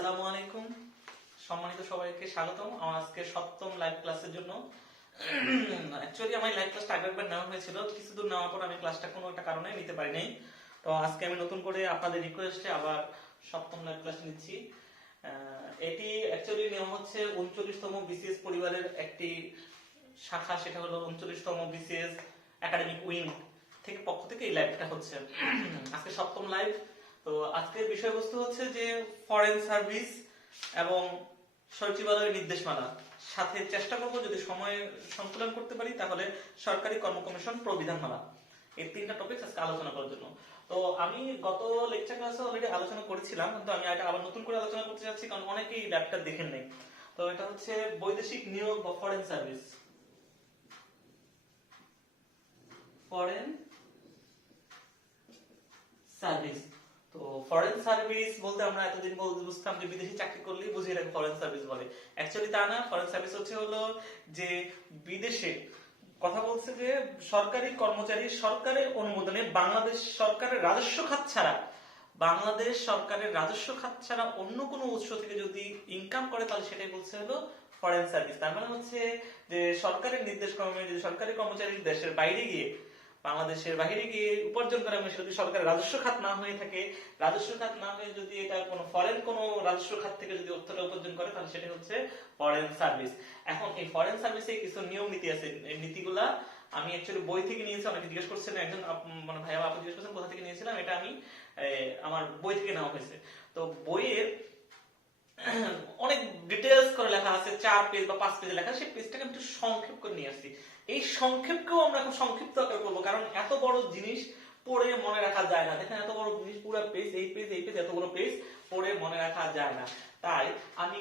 আসসালামু আলাইকুম, সম্মানিত সবাইকে স্বাগতম আমার আজকে সপ্তম লাইভ ক্লাসের জন্য। অ্যাকচুয়ালি আমার লাইভ ক্লাসটা আগেরবার নেওয়া হয়েছিল, কিছু দূর নেওয়ার পর আমি ক্লাসটা কোনো একটা কারণে নিতে পারি নাই। তো আজকে আমি নতুন করে আপনাদের রিকোয়েস্টে আবার সপ্তম লাইভ ক্লাস নিচ্ছি। এটি অ্যাকচুয়ালি নেওয়া হচ্ছে 39তম বিসিএস পরিবারের একটি শাখা, সেটা হলো 39তম বিসিএস একাডেমিক উইং থেকে পক্ষ থেকে এই লাইভটা হচ্ছে। আজকে সপ্তম লাইভ। তো আজকের বিষয়বস্তু হচ্ছে যে ফরেন সার্ভিস এবং সচিবালয়ের নির্দেশমালা, সাথে চেষ্টা করব যদি সময় সংকুলন করতে পারি তাহলে সরকারি কর্ম কমিশন প্রবিধানমালা, এই তিনটা টপিক আজকে আলোচনা করার জন্য। তো আমি গত লেকচার ক্লাসে অলরেডি আলোচনা করেছিলাম, কিন্তু আমি এটা আবার নতুন করে আলোচনা করতে চাচ্ছি কারণ অনেকেই ল্যাবটা দেখেন নাই। তো এটা হচ্ছে বৈদেশিক নিয়োগ বা ফরেন সার্ভিস। ফরেন সার্ভিস, তো ফরেন সার্ভিস বলতে আমরা এতদিন বুঝতাম যে বিদেশি চাকরি করলেই বুঝিয়ে রাখে ফরেন সার্ভিস বলে। অ্যাকচুয়ালি তা না। ফরেন সার্ভিস হলো যে বিদেশে কথা বলছে যে সরকারি কর্মচারী সরকারের অনুমোদনে বাংলাদেশ সরকারের রাজস্ব খাত ছাড়া, বাংলাদেশ সরকারের রাজস্ব খাত ছাড়া অন্য কোনো উৎস থেকে যদি ইনকাম করে তাহলে সেটাই বলছে হলো ফরেন সার্ভিস। তার মানে হচ্ছে যে সরকারের নির্দেশ ক্রমে যদি সরকারি কর্মচারী দেশের বাইরে গিয়ে, বাংলাদেশের বাইরে গিয়ে উপার্জন করে, যদি সরকারের রাজস্ব খাত না হয়ে থাকে, রাজস্ব খাত না হয়ে যদি এটা কোনো ফরেন কোনো রাজস্ব খাত থেকে যদি অর্থটা উপার্জন করে তাহলে সেটা হচ্ছে ফরেন সার্ভিস। এখন এই ফরেন সার্ভিসে কিছু নিয়ম নীতি আছে। এই নীতিগুলা আমি অ্যাকচুয়ালি বই থেকে নিয়েছি। অনেকে জিজ্ঞেস করছেন, একজন মানে ভাইয়া আপনি জিজ্ঞেস করছেন কোথা থেকে নিয়েছিলাম, এটা আমি আমার বই থেকে নেওয়া হয়েছে। তো বইয়ের অনেক ডিটেলস করে লেখা আছে, 4 পেজ বা 5 পেজে লেখা, সেই পেজটাকে আমি একটু সংক্ষেপ করে নিয়ে আসছি। এই সংক্ষেপকেও আমরা এখন সংক্ষিপ্ত আকারে করবো, কারণ এত বড় জিনিস পড়ে মনে রাখা যায় না। দেখেন এত বড় জিনিস, পুরো পেজ, এই পেজ এই পেজ, এত বড় পেজ পড়ে মনে রাখা যায় না। তাই আমি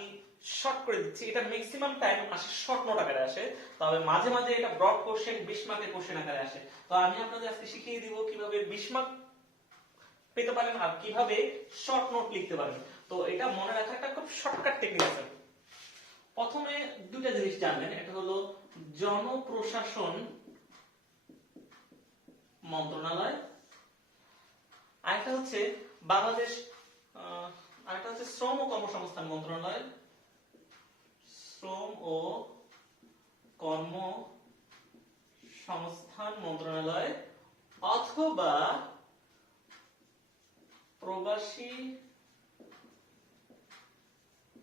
শর্ট করে দিচ্ছি। এটা ম্যাক্সিমাম টাইম আসে শর্ট নোট আকারে আসে, তবে মাঝে মাঝে এটা ব্রড কোশ্চেন 20 মার্কের কোশ্চেন আকারে আসে। তো আমি আপনাদের আজকে শিখিয়ে দিব কিভাবে 20 মার্ক পেতে পারেন আর কিভাবে শর্ট নোট লিখতে পারেন। তো এটা মনে রাখার একটা খুব শর্টকাট টেকনিক আছে। প্রথমে দুইটা জিনিস জানবেন, এটা হলো জনপ্রশাসন মন্ত্রণালয়, আরেকটা হচ্ছে বাংলাদেশ, আরেকটা হচ্ছে শ্রম ও কর্মসংস্থান মন্ত্রণালয়, শ্রম ও কর্মসংস্থান মন্ত্রণালয়, অথবা প্রবাসী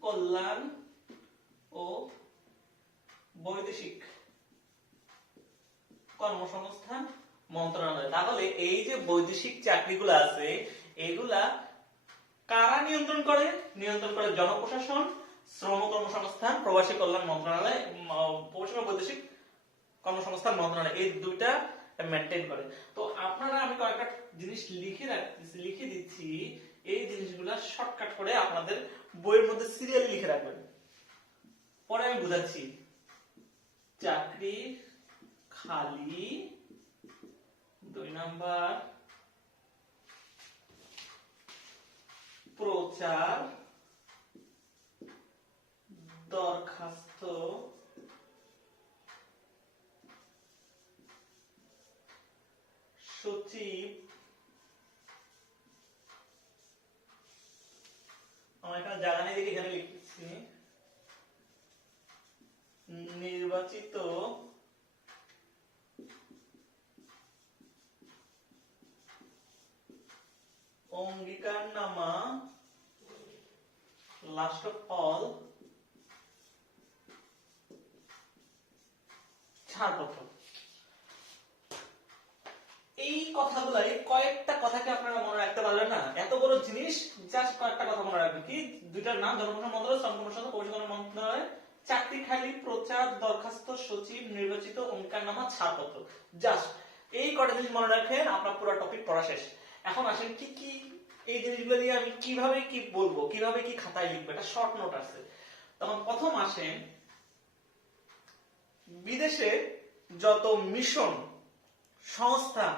কল্যাণ ও বৈদেশিক কর্মসংস্থান মন্ত্রণালয়। তাহলে এই যে বৈদেশিক চাকরিগুলো আছে এগুলা কারা নিয়ন্ত্রণ করে? নিয়ন্ত্রণ করে জনপ্রশাসন, শ্রম কর্মসংস্থান, প্রবাসী কল্যাণ মন্ত্রণালয়, প্রবাসী বৈদেশিক কর্মসংস্থান মন্ত্রণালয়, এই দুইটা মেনটেন করে। তো আপনারা, আমি কয়েকটা জিনিস লিখে দিচ্ছি, এই জিনিসগুলা শর্টকাট করে আপনাদের বইয়ের মধ্যে সিরিয়ালি লিখে রাখবেন, পরে আমি বুঝাচ্ছি। চাকরি খালি 2 নাম্বার, প্রচার, দরখাস্ত, সচিব, আমার এখানে জায়গা নেই দেখে এখানে লিখছি, নির্বাচিত অঙ্গীকারনামা, লাস্ট অফ অল ছাড়পত্র। এই কথাগুলাই, কয়েকটা কথাকে আপনারা মনে রাখতে পারবেন না, এত বড় জিনিস জাস্ট কয়েকটা কথা মনে রাখবেন। কি দুইটার নাম? জনপ্রশাসন মন্ত্রণালয়, শ্রম কর্মসংস্থান, প্রবাসী কল্যাণ মন্ত্রণালয়, চাকরি খালি, প্রচার, দরখাস্ত, সচিব, নির্বাচিত অঙ্গীকারনামা, ছাড়পত্র। জাস্ট এই কটা জিনিস মনে রাখেন, আপনার পুরো টপিক পড়া শেষ। এখন আসেন কি কি এই জিনিসগুলো দিয়ে আমি কিভাবে কি বলবো, কিভাবে কি খাতায় লিখবো, এটা শর্ট নোট আছে। তখন প্রথম আসেন বিদেশে যত মিশন, সংস্থা,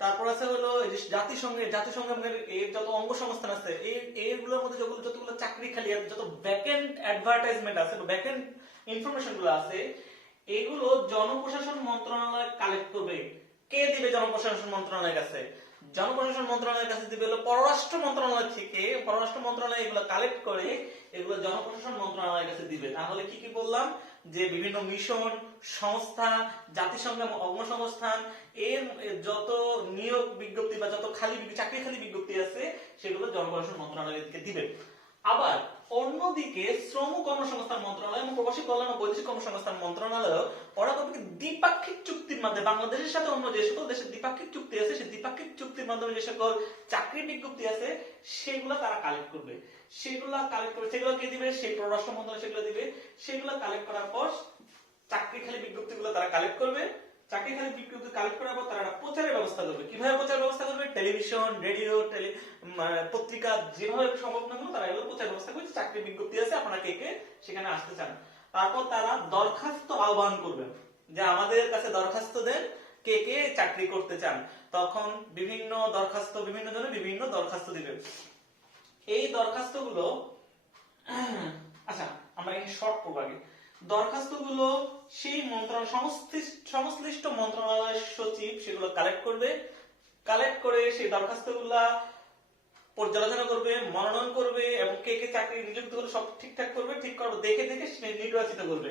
তারপর আছে হলো জাতিসংঘের যত অঙ্গ সংস্থান আছে, এইগুলোর মধ্যে যতগুলো চাকরি খালি আছে, যত ভ্যাকেন্ট অ্যাডভার্টাইজমেন্ট আছে, ভ্যাকেন্ট ইনফরমেশন গুলো আছে, এগুলো জনপ্রশাসন মন্ত্রণালয় কালেক্ট করবে। কে দিবে জনপ্রশাসন মন্ত্রণালয়ের কাছে? জনপ্রশাসন মন্ত্রণালয়ের কাছে দিবে হলো পররাষ্ট্র মন্ত্রণালয় থেকে। পররাষ্ট্র মন্ত্রণালয় এগুলো কালেক্ট করে এগুলো জনপ্রশাসন মন্ত্রণালয়ের কাছে দিবে। তাহলে কি কি বললাম, যে বিভিন্ন মিশন, সংস্থা, জাতিসংঘের অঙ্গসংস্থান এর যত নিয়োগ বিজ্ঞপ্তি বা যত চাকরি খালি বিজ্ঞপ্তি আছে সেগুলো জনপ্রশাসন মন্ত্রণালয়কে দিবে। আবার অন্যদিকে শ্রম কর্মসংস্থান মন্ত্রণালয় এবং প্রবাসী কল্যাণ ও বৈদেশিক কর্মসংস্থান মন্ত্রণালয় ওরা কত দ্বিপাক্ষিক চুক্তির মাধ্যমে বাংলাদেশের সাথে অন্য যে সকল দেশের দ্বিপাক্ষিক চুক্তি আছে সেই দ্বিপাক্ষিক চুক্তির মাধ্যমে যে সকল চাকরি বিজ্ঞপ্তি আছে সেগুলো তারা কালেক্ট করবে। সেগুলো কে দিবে, সেই পররাষ্ট্র মন্ত্রণালয় সেগুলো দিবে। সেগুলো কালেক্ট করার পর চাকরি খালি বিজ্ঞপ্তিগুলো তারা কালেক্ট করবে। চাকরি খালি বিজ্ঞপ্তি কালেক্ট করার পর তারা প্রচারের ব্যবস্থা করবে। কিভাবে প্রচার ব্যবস্থা করবে? টেলিভিশন, রেডিও, পত্রিকা, যেভাবে সম্ভব না হলো তারা এগুলো প্রচার ব্যবস্থা করবে। চাকরি বিজ্ঞপ্তি আছে, আপনারা কে কে সেখানে আসতে চান। তারপর তারা দরখাস্ত আহ্বান করবে যে আমাদের কাছে দরখাস্ত দেন, কে কে চাকরি করতে চান। তখন বিভিন্ন জনে বিভিন্ন দরখাস্ত দিবে। এই দরখাস্তগুলো আচ্ছা আমরা এই শর্ট করব আগে। দরখাস্তগুলো সেই সংশ্লিষ্ট মন্ত্রণালয়ের সচিব সেগুলো কালেক্ট করবে। কালেক্ট করে সেই দরখাস্তগুলা পর্যালোচনা করবে, মনোনয়ন করবে এবং কে কে চাকরি নিযুক্ত হলো সব ঠিকঠাক করবে। ঠিক করবে দেখে নির্বাচিত করবে।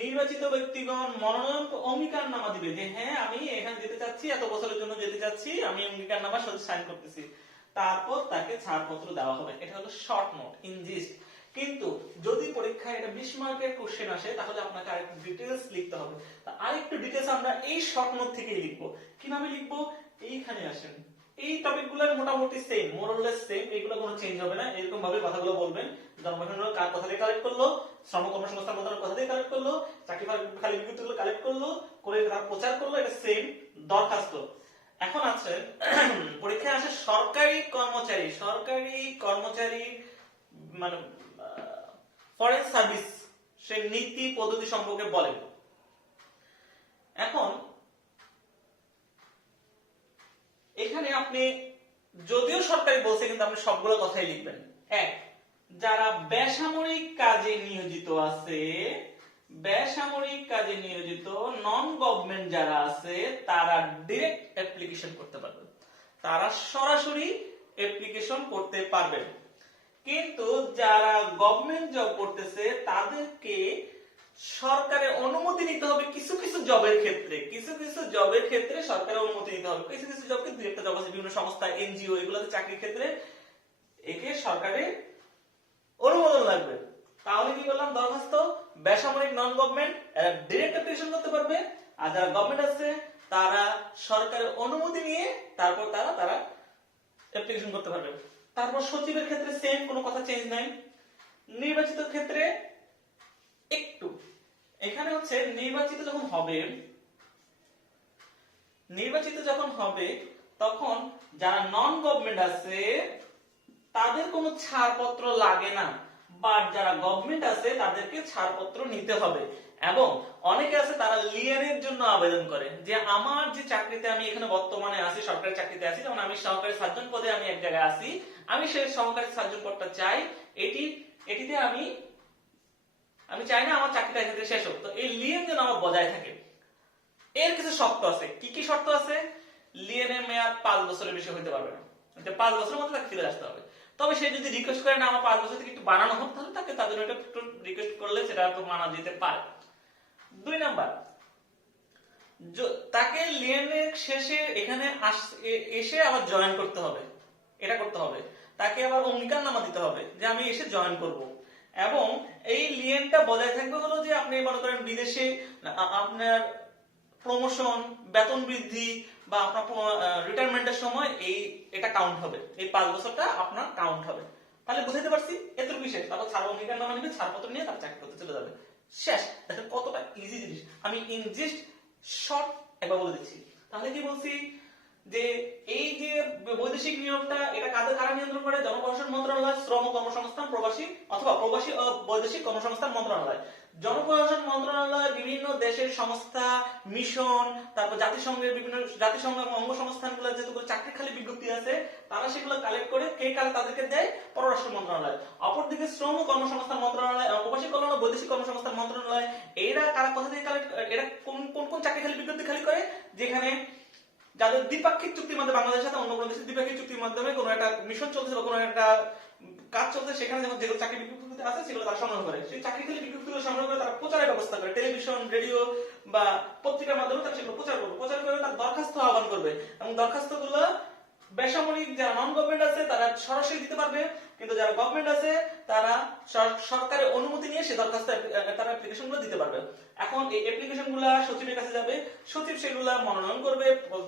নির্বাচিত ব্যক্তিগণ মনোনয়ন অঙ্গীকারনামা দিবে যে হ্যাঁ আমি এখানে যেতে চাচ্ছি, এত বছরের জন্য যেতে চাচ্ছি, আমি অঙ্গীকারনামা সাইন করতেছি। তারপর তাকে ছাড়পত্র দেওয়া হবে। এটা হলো শর্ট নোট, ইনজিস্ট। কিন্তু যদি পরীক্ষায় এটা 20 মার্কের কোশ্চেন আসে তাহলে আপনাকে আরেকটু ডিটেইলস লিখতে হবে। আরেকটু ডিটেইলস আমরা এই শর্ট নোট থেকেই লিখবো। কিভাবে লিখবো? এইখানে আসেন। এই টপিকগুলোর মোটামুটি সেম, মোরলেস সেম, এগুলো কোনো চেঞ্জ হবে না। এরকম ভাবে কথাগুলো বলবেন। জনপ্রশাসন কার কথা থেকে কালেক্ট করলো, শ্রম কর্মসংস্থান মন্ত্রণালয়ের কথা থেকে কালেক্ট করলো, চাকরি খালি বিজ্ঞপ্তিগুলো কালেক্ট করলো, করে তারা প্রচার করলো, এটা সেম দরখাস্ত। এখন আছে পরীক্ষায় আসে সরকারি কর্মচারী মানে ফরেন সার্ভিস সে নীতি পদ্ধতি সম্পর্কে বলেন। এখন এখানে আপনি যদিও সরকারি বলছে কিন্তু আপনি সবগুলো কথাই লিখবেন। এক, যারা বেসামরিক কাজে নিয়োজিত আছে, নন গভর্নমেন্ট যারা আছে তারা ডাইরেক্ট অ্যাপ্লিকেশন করতে পারবে, তারা সরাসরি অ্যাপ্লিকেশন করতে পারবে। কিন্তু যারা গভর্নমেন্ট জব করতেছে তাদেরকে সরকারের অনুমতি নিতে হবে। কিছু কিছু জবের ক্ষেত্রে সরকারের অনুমতি নিতে হবে। কিছু কিছু জবকে দুই একটা জব আছে বিভিন্ন সংস্থা, এনজিও, এগুলোতে চাকরির ক্ষেত্রে একে সরকারের অনুমোদন লাগবে। তাহলে কি বললাম, দরখাস্ত বেসামরিক নন গভর্নমেন্ট এরা ডাইরেক্ট অ্যাপ্লিকেশন করতে পারবে, আর যারা গভর্নমেন্ট আছে তারা সরকারের অনুমতি নিয়ে তারপর তারা অ্যাপ্লিকেশন করতে পারবে। তারপর সচিবের ক্ষেত্রে সেম, কোনো কথা চেঞ্জ নাই। নির্বাচিত ক্ষেত্রে একটু এখানে হচ্ছে নির্বাচিত যখন হবে তখন যারা নন গভর্নমেন্ট আছে তাদের কোনো ছাড়পত্র লাগে না, বাট যারা গভর্নমেন্ট আছে তাদেরকে ছাড়পত্র নিতে হবে। এবং অনেকে আছে তারা লিয়ারের জন্য আবেদন করে যে আমার যে চাকরিতে আমি এখানে বর্তমানে আছি, সরকারি চাকরিতে আছি, যেমন আমি সহকারী সার্জন পদে আমি এক জায়গায় আছি, আমি সেই সহকারী সার্জন পদটা চাই, এটিতে আমি চাই না আমার চাকরিটা এখানে শেষ হোক। তো এই লিয়েন যেন আমার বজায় থাকে, এর কিছু শর্ত আছে। কি কি শর্ত আছে? লিয়েনের মেয়াদ 5 বছরের বেশি হতে পারবে না, 5 বছরের মধ্যে তাকে ফিরে আসতে হবে। তবে সে যদি রিকোয়েস্ট করে না আমার 5 বছর থেকে একটু বাড়ানো হোক, তাহলে তাদের এটা একটু রিকোয়েস্ট করলে সেটা তো মানা যেতে পারে। 2 নাম্বার, তাকে লিয়েনের শেষে এখানে এসে আবার জয়েন করতে হবে, এটা করতে হবে। তাকে আবার অঙ্গীকারনামা দিতে হবে যে আমি এসে জয়েন করব। এবং এই লিয়েনটা বজায় থাকবে হলো যে আপনি মনে করেন বিদেশে আপনার প্রমোশন, বেতন বৃদ্ধি বা আপনার রিটায়ারমেন্টের সময় এটা কাউন্ট হবে, এই 5 বছরটা আপনার কাউন্ট হবে। তাহলে বুঝাইতে পারছি এতটুকু বিষয়। তারপর ছাড় অঙ্গীকারনামা নিবে, ছাড়পত্র নিয়ে তার চাকরি করতে চলে যাবে, শেষ। দেখেন কতটা ইজি জিনিস। আমি ইনজিস্ট শর্ট একবার বলে দিচ্ছি। তাহলে কি বলছি যে এই যে বৈদেশিক নিয়োগটা এটা কারা নিয়ন্ত্রণ করে? জনপ্রশাসন মন্ত্রণালয়, শ্রম কর্মসংস্থান প্রবাসী অথবা প্রবাসী ও বৈদেশিক কর্মসংস্থান মন্ত্রণালয়। জনপ্রশাসন মন্ত্রণালয় বিভিন্ন দেশের সংস্থা, মিশন, তারপর জাতিসংঘ এবং অঙ্গ সংস্থানগুলো যেগুলো চাকরি খালি বিজ্ঞপ্তি আছে তারা সেগুলো কালেক্ট করে কে কালে তাদেরকে দেয়? পররাষ্ট্র মন্ত্রণালয়। অপরদিকে শ্রম কর্মসংস্থান মন্ত্রণালয়, প্রবাসী কল্যাণ ও বৈদেশিক কর্মসংস্থান মন্ত্রণালয়, এরা কারা কোথা থেকে কালেক্ট, এরা কোন চাকরি খালি বিজ্ঞপ্তি খালি করে? যেখানে যাদের দ্বিপাক্ষিক চুক্তির মাধ্যমে বাংলাদেশের সাথে অন্য কোনো দেশের দ্বিপাক্ষিক চুক্তির মাধ্যমে কোনো একটা মিশন চলছে বা কোনো একটা কাজ চলছে, সেখানে যখন যেগুলো চাকরি বিজ্ঞপ্তি আছে সেগুলো তারা সংগ্রহ করে, সেই চাকরিখালী বিজ্ঞপ্তিগুলো সংগ্রহ করে তারা প্রচারের ব্যবস্থা করে, টেলিভিশন, রেডিও বা পত্রিকার মাধ্যমে তারা সেগুলো প্রচার করবে, প্রচার করে তার দরখাস্ত আহ্বান করবে, এবং দরখাস্তগুলো বেসামরিক যারা নন গভর্নমেন্ট আছে তারা সরাসরি দিতে পারবে, কিন্তু যারা গভর্নমেন্ট আছে তারা সরকারের অনুমতি নিয়ে সে দরখাস্ত তারা অ্যাপ্লিকেশন গুলো দিতে পারবে। এখন এই অ্যাপ্লিকেশন গুলা সচিবের কাছে যাবে, সচিব সেগুলা মনোনয়ন করবে,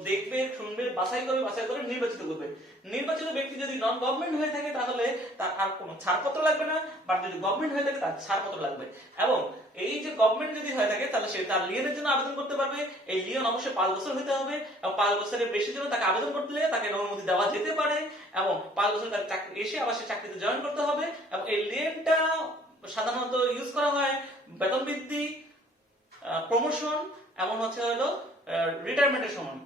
দেখবে, শুনবে, বাছাই করবে, বাছাই করে নির্বাচিত করবে। নির্বাচিত ব্যক্তি যদি নন গভর্নমেন্ট হয়ে থাকে তাহলে তার আর কোনো ছাড়পত্র লাগবে না, বাট যদি গভর্নমেন্ট হয়ে থাকে তার ছাড়পত্র লাগবে। এবং এই যে গভর্নমেন্ট যদি হয়ে থাকে তাহলে সে তার লিয়নের জন্য আবেদন করতে পারবে। এই লিয়ন অবশ্যই 5 বছর হতে হবে, এবং 5 বছরের বেশি জন্য তাকে আবেদন করলে তাকে অনুমতি দেওয়া যেতে পারে, এবং 5 বছর তার চাকরি এসে আবার সে চাকরিতে জয়েন করতে হবে। এবং এই লিয়নটা সাধারণত ইউজ করা হয় বেতন বৃদ্ধি, প্রমোশন, এমন হচ্ছে হলো রিটায়ারমেন্টের সময়।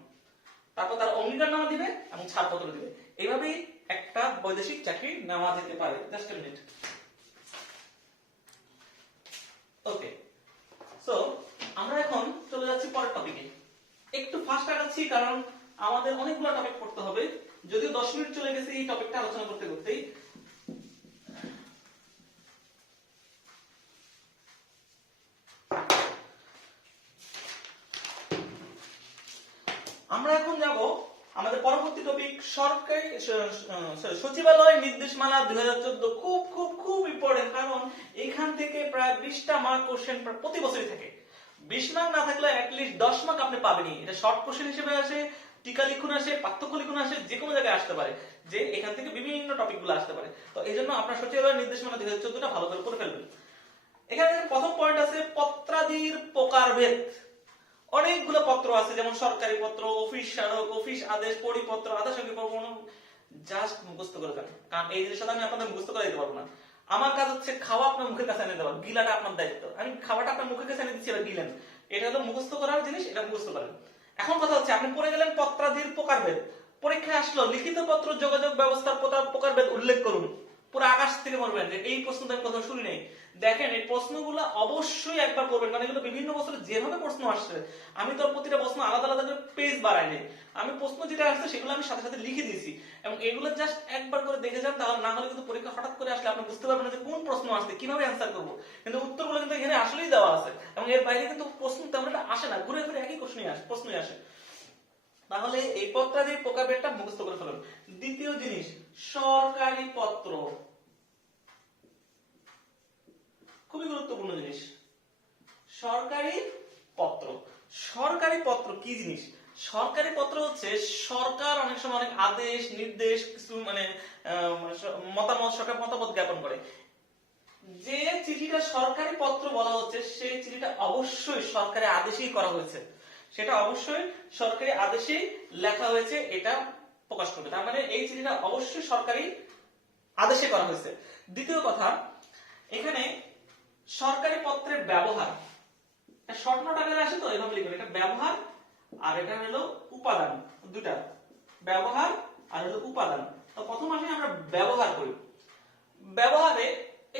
তারপর তার অঙ্গীকারনামা দিবে এবং ছাড়পত্র দিবে। এইভাবেই একটা বৈদেশিক চাকরি নেওয়া যেতে পারে। Just a minute. Okay, so আমরা এখন চলে যাচ্ছি পরের টপিকে। একটু ফাস্ট আগাচ্ছি কারণ আমাদের অনেকগুলো টপিক পড়তে হবে, যদিও 10 মিনিট চলে গেছে এই টপিকটা আলোচনা করতে করতেই। আমরা এখন যাব আমাদের পরবর্তী টপিক, সরকারি সচিবালয় নির্দেশমালা 2014। খুব খুব খুব ইম্পর্টেন্ট, কারণ এখান থেকে প্রায় 20টা মার্ক কোশ্চেন প্রতি বছরই থাকে। 20 মার্ক না থাকলে অ্যাটলিস্ট 10 মার্ক আপনি পাবেনই। এটা শর্ট কোশ্চেন হিসেবে আসে, টিকা লিখুন আসে, পার্থক্য লিখুন আসে, যে কোনো জায়গায় আসতে পারে, যে এখান থেকে বিভিন্ন টপিকগুলো আসতে পারে। তো এই জন্য আপনার সচিবালয় নির্দেশমালা 2014টা ভালো করে পড়ে ফেলবেন। এখানে প্রথম পয়েন্ট আছে পত্রাদির প্রকারভেদ। অনেকগুলো পত্র আছে, যেমন সরকারি পত্র, অফিস স্মারক, অফিস আদেশ, পরিপত্র, আধাসঙ্গী প্রমাণ। জাস্ট মুখস্থ করে যান, কারণ এই জিনিসটা আমি আপনাদের মুখস্থ করে দিতে পারবো না। আমার কাজ হচ্ছে খাওয়া আপনার মুখের কাছে এনে দেওয়া, গিলাটা আপনার দায়িত্ব। আমি খাওয়াটা আপনার মুখের কাছে এনে দিচ্ছি, এবার গিলেন। এটা হলো মুখস্থ করার জিনিস, এটা মুখস্থ করেন। এখন কথা হচ্ছে আপনি পড়ে গেলেন পত্রাদির প্রকারভেদ, পরীক্ষায় আসলো লিখিত পত্র যোগাযোগ ব্যবস্থার প্রকারভেদ উল্লেখ করুন। পুরো আকাশ থেকে মরবেন যে এই প্রশ্নটা আমি কথা শুনি নাই। দেখেন এই প্রশ্নগুলো অবশ্যই একবার করবেন, কারণ এগুলো বিভিন্ন বছরে যেভাবে প্রশ্ন আসছে, আমি তো প্রতিটা প্রশ্ন আলাদা আলাদা করে পেজ বাড়াই নাই। আমি প্রশ্ন যেটা আসছে সেগুলো আমি সাথে সাথে লিখে দিয়েছি, এবং এগুলো জাস্ট একবার করে দেখে যান, তাহলে না হলে কিন্তু পরীক্ষা হঠাৎ করে আসলে আপনি বুঝতে পারবেন না যে কোন প্রশ্ন আসছে, কিভাবে অ্যান্সার করবো। কিন্তু উত্তরগুলো কিন্তু এখানে আসলেই দেওয়া আছে, এবং এর বাইরে কিন্তু প্রশ্ন তেমন একটা আসে না, ঘুরে ঘুরে একই প্রশ্নই আসে। তাহলে এই পত্রাদির প্রকারভেদটা মুখস্থ করে ফেলুন। দ্বিতীয় জিনিস, সরকারি পত্র, খুবই গুরুত্বপূর্ণ জিনিস। সরকারি পত্র, সরকারি পত্র কি জিনিস? সরকারি পত্র হচ্ছে সরকার অনেক সময় অনেক আদেশ, নির্দেশ, কিছু মানে মতামত, সরকার মতামত জ্ঞাপন করে। যে চিঠিটা সরকারি পত্র বলা হচ্ছে সেই চিঠিটা অবশ্যই সরকারি আদেশেই করা হয়েছে, সেটা অবশ্যই সরকারি আদেশেই লেখা হয়েছে, এটা প্রকাশ করবে। তার মানে এই চিঠিটা অবশ্যই সরকারি আদেশে করা হয়েছে। দ্বিতীয় কথা, এখানে সরকারি পত্রের ব্যবহার, শর্ট নোট আকারে আসে, তো এভাবে লিখবেন, এটা ব্যবহার আর এটা হলো উপাদান, দুটা, ব্যবহার আর হলো উপাদান। তো প্রথম আসে আমরা ব্যবহার করি। ব্যবহারে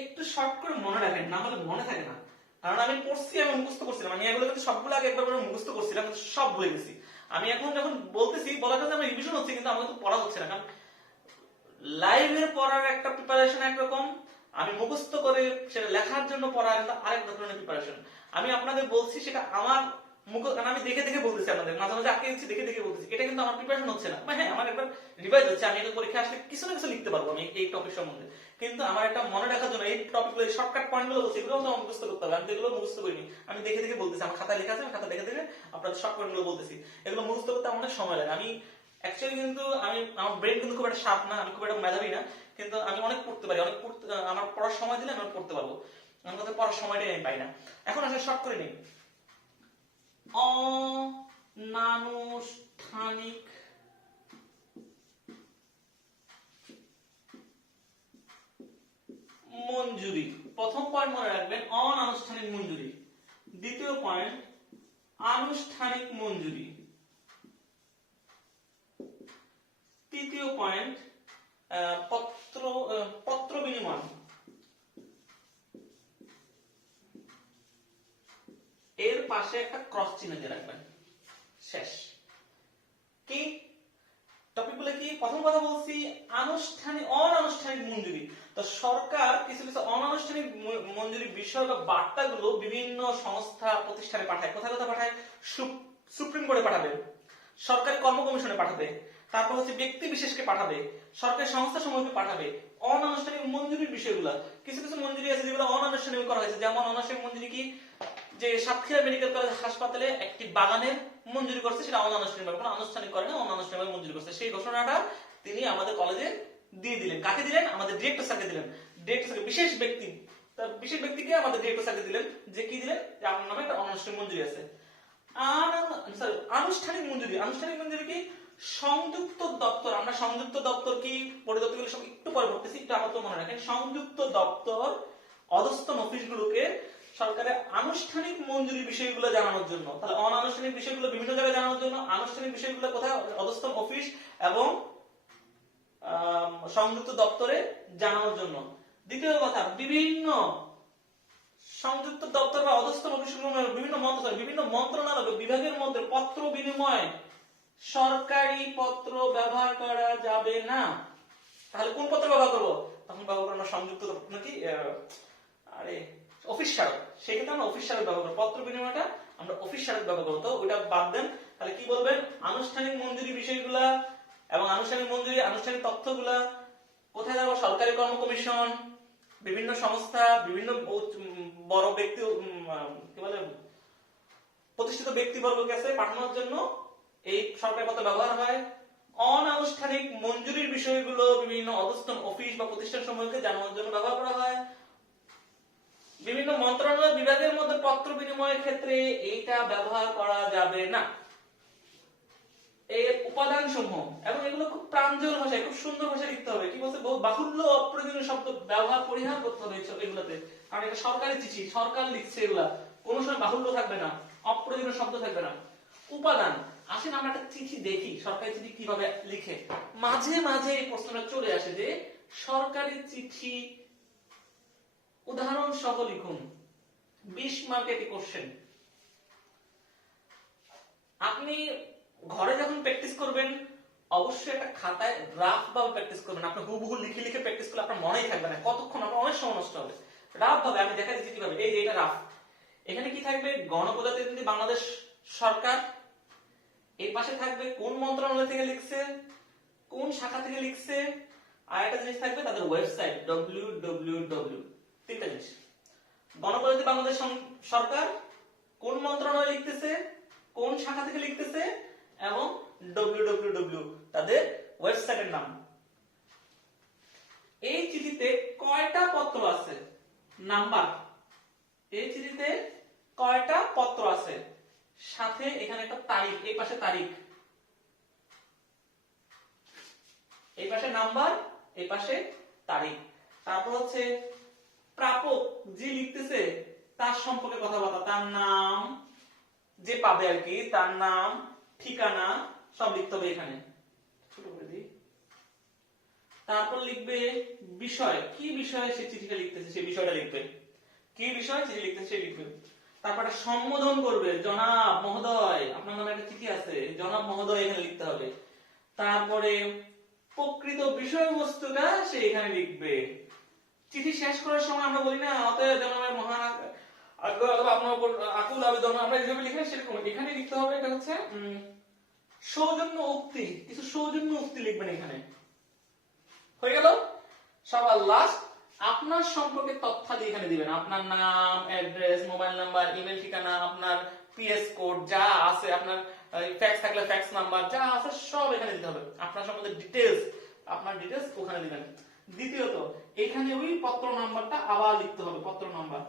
একটু শর্ট করে মনে রাখেন, না হলে মনে থাকে না। কারণ আমি পড়ছি, আমি মুখস্থ করছিলাম, আমি এগুলো কিন্তু সবগুলো আগে একবার করে মুখস্থ করছিলাম, কিন্তু সব ভুলে গেছি। আমি এখন যখন বলতেছি, বলার কাছে আমার রিভিশন হচ্ছে, কিন্তু আমার কিন্তু পড়া হচ্ছে না। কারণ লাইভের পড়ার একটা প্রিপারেশন একরকম, আমি মুখস্থ করে সেটা লেখার জন্য পড়া কিন্তু আরেক ধরনের প্রিপারেশন। আমি আপনাদের বলছি সেটা আমার মুখ, কারণ আমি দেখে দেখে বলতেছি, আপনাদের মাঝে মাঝে আটকে দিচ্ছি, দেখে দেখে বলতেছি, এটা কিন্তু আমার প্রিপারেশন হচ্ছে না। হ্যাঁ, আমার একবার রিভাইজ হচ্ছে, আমি এটা পরীক্ষা আসলে কিছু না কিছু লিখতে পারবো আমি এই টপিক সম্বন্ধে, কিন্তু আমার একটা মনে রাখার জন্য এই টপিকগুলো, এই শর্টকাট পয়েন্টগুলো বলছি, এগুলো তো মুখস্থ করতে হবে। আমি যেগুলো মুখস্থ করিনি, আমি দেখে দেখে বলতেছি, আমার খাতায় লেখা আছে, আমি খাতা দেখে দেখে আপনাদের শর্ট পয়েন্টগুলো বলতেছি। এগুলো মুখস্থ করতে আমার অনেক সময় লাগে। আমি অ্যাকচুয়ালি কিন্তু আমার ব্রেন কিন্তু খুব একটা শার্প না, আমি খুব একটা মেধাবী না, কিন্তু আমি অনেক পড়তে পারি, অনেক পড়তে, আমার পড়ার সময় দিলে আমি পড়তে পারবো। আমার কাছে পড়ার সময়টাই আমি পাই না। এখন আসলে শর্ট করে নিই। অনানুষ্ঠানিক মঞ্জুরি, প্রথম পয়েন্ট মনে রাখবেন, অনানুষ্ঠানিক মঞ্জুরি। দ্বিতীয় পয়েন্ট, আনুষ্ঠানিক মঞ্জুরি। তৃতীয় পয়েন্ট, পত্র বিনিময়। এর পাশে একটা ক্রস চিহ্ন দিয়ে রাখবেন, শেষ। কি টপিকগুলো কি? প্রথম কথা বলছি অনানুষ্ঠানিক মঞ্জুরি। তো সরকার কিছু কিছু অনানুষ্ঠানিক মঞ্জুরি বিষয় বা বার্তাগুলো বিভিন্ন সংস্থা প্রতিষ্ঠানে পাঠায়। কোথায় কোথায় পাঠায়? সুপ্রিম কোর্টে পাঠাবে, সরকারি কর্ম কমিশনে পাঠাবে, তারপর হচ্ছে ব্যক্তি বিশেষকে পাঠাবে, সরকারি সংস্থা সমূহকে পাঠাবে। অনানুষ্ঠানিক মঞ্জুরির বিষয়গুলো, কিছু কিছু মঞ্জুরি আছে যেগুলো অনানুষ্ঠানিক করা হয়েছে। যেমন অনানুষ্ঠানিক মঞ্জুরি কি? যে সাতক্ষীরা মেডিকেল কলেজ হাসপাতালে একটি বাগানের মঞ্জুরি করছে, সেটা অনানুষ্ঠানিক, কোনো আনুষ্ঠানিক করে না, অনানুষ্ঠানিক মঞ্জুরি করছে। সেই ঘোষণাটা তিনি আমাদের কলেজে দিয়ে দিলেন। কাকে দিলেন? আমাদের ডিরেক্টর স্যারকে দিলেন। ডিরেক্টর স্যারকে, বিশেষ ব্যক্তি, তার বিশেষ ব্যক্তিকে আমাদের ডিরেক্টর স্যারকে দিলেন, যে কি দিলেন? যে আপনার নামে একটা অনানুষ্ঠানিক মঞ্জুরি আছে। আনুষ্ঠানিক মঞ্জুরি, আনুষ্ঠানিক মঞ্জুরি কি? সংযুক্ত দপ্তর, আমরা সংযুক্ত দপ্তর কি পরিদপ্তরগুলো সব একটু পরে পড়তেছি, একটু আপাতত মনে রাখেন। সংযুক্ত দপ্তর অধস্তন অফিসগুলোকে সরকারের আনুষ্ঠানিক মঞ্জুরি বিষয়গুলো জানানোর জন্য, তাহলে অনানুষ্ঠানিক বিষয়গুলো বিভিন্ন জায়গায় জানানোর জন্য, আনুষ্ঠানিক বিষয়গুলো কোথায়? অধস্তন অফিস এবং সংযুক্ত দপ্তরে জানানোর জন্য। দ্বিতীয় কথা, বিভিন্ন সংযুক্ত দপ্তর বা অধস্তন অফিসগুলো বিভিন্ন মন্ত্রণালয় বিভাগের মধ্যে পত্র বিনিময়, সরকারি পত্র ব্যবহার করা যাবে না। তাহলে কোন পত্র ব্যবহার করবো? তখন ব্যবহার করবো আমরা সংযুক্ত নাকি অফিস স্মারক। সেক্ষেত্রে আমরা অফিস স্মারক ব্যবহার করবো। পত্র বিনিময়টা আমরা অফিস স্মারক ব্যবহার করবো। তো ওইটা বাদ দেন। তাহলে কি বলবেন? আনুষ্ঠানিক মঞ্জুরি বিষয়গুলা এবং আনুষ্ঠানিক মঞ্জুরি, আনুষ্ঠানিক তথ্যগুলা কোথায় যাবো? সরকারি কর্ম কমিশন, বিভিন্ন সংস্থা, বিভিন্ন বড় ব্যক্তি, কি বলে, প্রতিষ্ঠিত ব্যক্তিবর্গের কাছে পাঠানোর জন্য এই সরকারি পত্র ব্যবহার হয়। অনানুষ্ঠানিক মঞ্জুরির বিষয়গুলো বিভিন্ন অধস্তন অফিস বা প্রতিষ্ঠান সমূহকে জানানোর জন্য ব্যবহার করা হয়। বিভিন্ন মন্ত্রণালয় বিভাগের মধ্যে পত্র বিনিময়ের ক্ষেত্রে এইটা ব্যবহার করা যাবে না। এর উপাদান সমূহ, এবং এগুলো খুব প্রাঞ্জল ভাষায়, খুব সুন্দর ভাষায় লিখতে হবে। কি বলছে? বহু বাহুল্য অপ্রয়োজনীয় শব্দ ব্যবহার পরিহার করতে হবে এগুলোতে, কারণ এটা সরকারি চিঠি, সরকার লিখছে, এগুলা কোনো সময় বাহুল্য থাকবে না, অপ্রয়োজনীয় শব্দ থাকবে না। উপাদান, আসেন আমরা একটা চিঠি দেখি, সরকারি চিঠি কিভাবে লিখে। মাঝে মাঝে এই প্রশ্নটা চলে আসে যে সরকারি চিঠি উদাহরণ সহ লিখুন, 20 মার্কের কোশ্চেন। আপনি ঘরে যখন প্র্যাকটিস করবেন, অবশ্যই একটা খাতায় রাফ ভাবে প্র্যাকটিস করবেন। আপনি হুবহু লিখে লিখে প্র্যাকটিস করলে আপনার মনেই থাকবে না, কতক্ষণ, আপনার অনেক সময় নষ্ট হবে। রাফ ভাবে আমি দেখা দিচ্ছি কিভাবে। এই যে এটা রাফ, এখানে কি থাকবে? গণপ্রজাতন্ত্রী বাংলাদেশ সরকার। এর পাশে থাকবে কোন মন্ত্রণালয় থেকে লিখছে, কোন শাখা থেকে লিখছে, আর একটা জিনিস থাকবে তাদের ওয়েবসাইট www। তিনটা জিনিস। গণপ্রজাতন্ত্রী বাংলাদেশ সরকার, কোন মন্ত্রণালয় লিখতেছে, কোন শাখা থেকে লিখতেছে, এবং www তাদের ওয়েবসাইটের নাম। এই চিঠিতে কয়টা পত্র আছে? নাম্বার। এই চিঠিতে কয়টা পত্র আছে? সাথে এখানে একটা তারিখ, এই পাশে তারিখ, এই পাশে নাম্বার, এই পাশে তারিখ। তারপর হচ্ছে প্রাপক যে লিখতেছে তার সম্পর্কে কথাবার্তা, তার নাম, যে পাবে আর কি, তার নাম, ঠিকানা সব লিখতে হবে এখানে। ছোট করে দিই। তারপর লিখবে বিষয়, কি বিষয়ে সে চিঠিটা লিখতেছে সেই বিষয়টা লিখবে, কি বিষয় চিঠি লিখতেছে সে লিখবে। তারপর একটা সম্বোধন করবে, জনাব মহোদয়, আপনার নামে একটা চিঠি আছে, জনাব মহোদয় এখানে লিখতে হবে। তারপরে প্রকৃত বিষয়বস্তুটা সে এখানে লিখবে। চিঠি শেষ করার সময় আমরা বলি না, অতএব জনাবের মহান আপনার উপর আকুল আবেদন, আমরা যেভাবে লিখি সেরকম এখানে লিখতে হবে। এটা হচ্ছে সৌজন্য উক্তি, কিছু সৌজন্য উক্তি লিখবেন এখানে। হয়ে গেল। সবার লাস্ট আপনার সম্পর্কে তথ্যাদি এখানে দিবেন, আপনার নাম, অ্যাড্রেস, মোবাইল নাম্বার, ইমেল ঠিকানা, আপনার পিএস কোড যা আছে, আপনার ফ্যাক্স থাকলে ফ্যাক্স নাম্বার যা আছে সব এখানে দিতে হবে। আপনার সম্বন্ধে ডিটেইলস, আপনার ডিটেইলস ওখানে দিবেন। দ্বিতীয়ত এখানে ওই পত্র নাম্বারটা আবার লিখতে হবে, পত্র নাম্বার।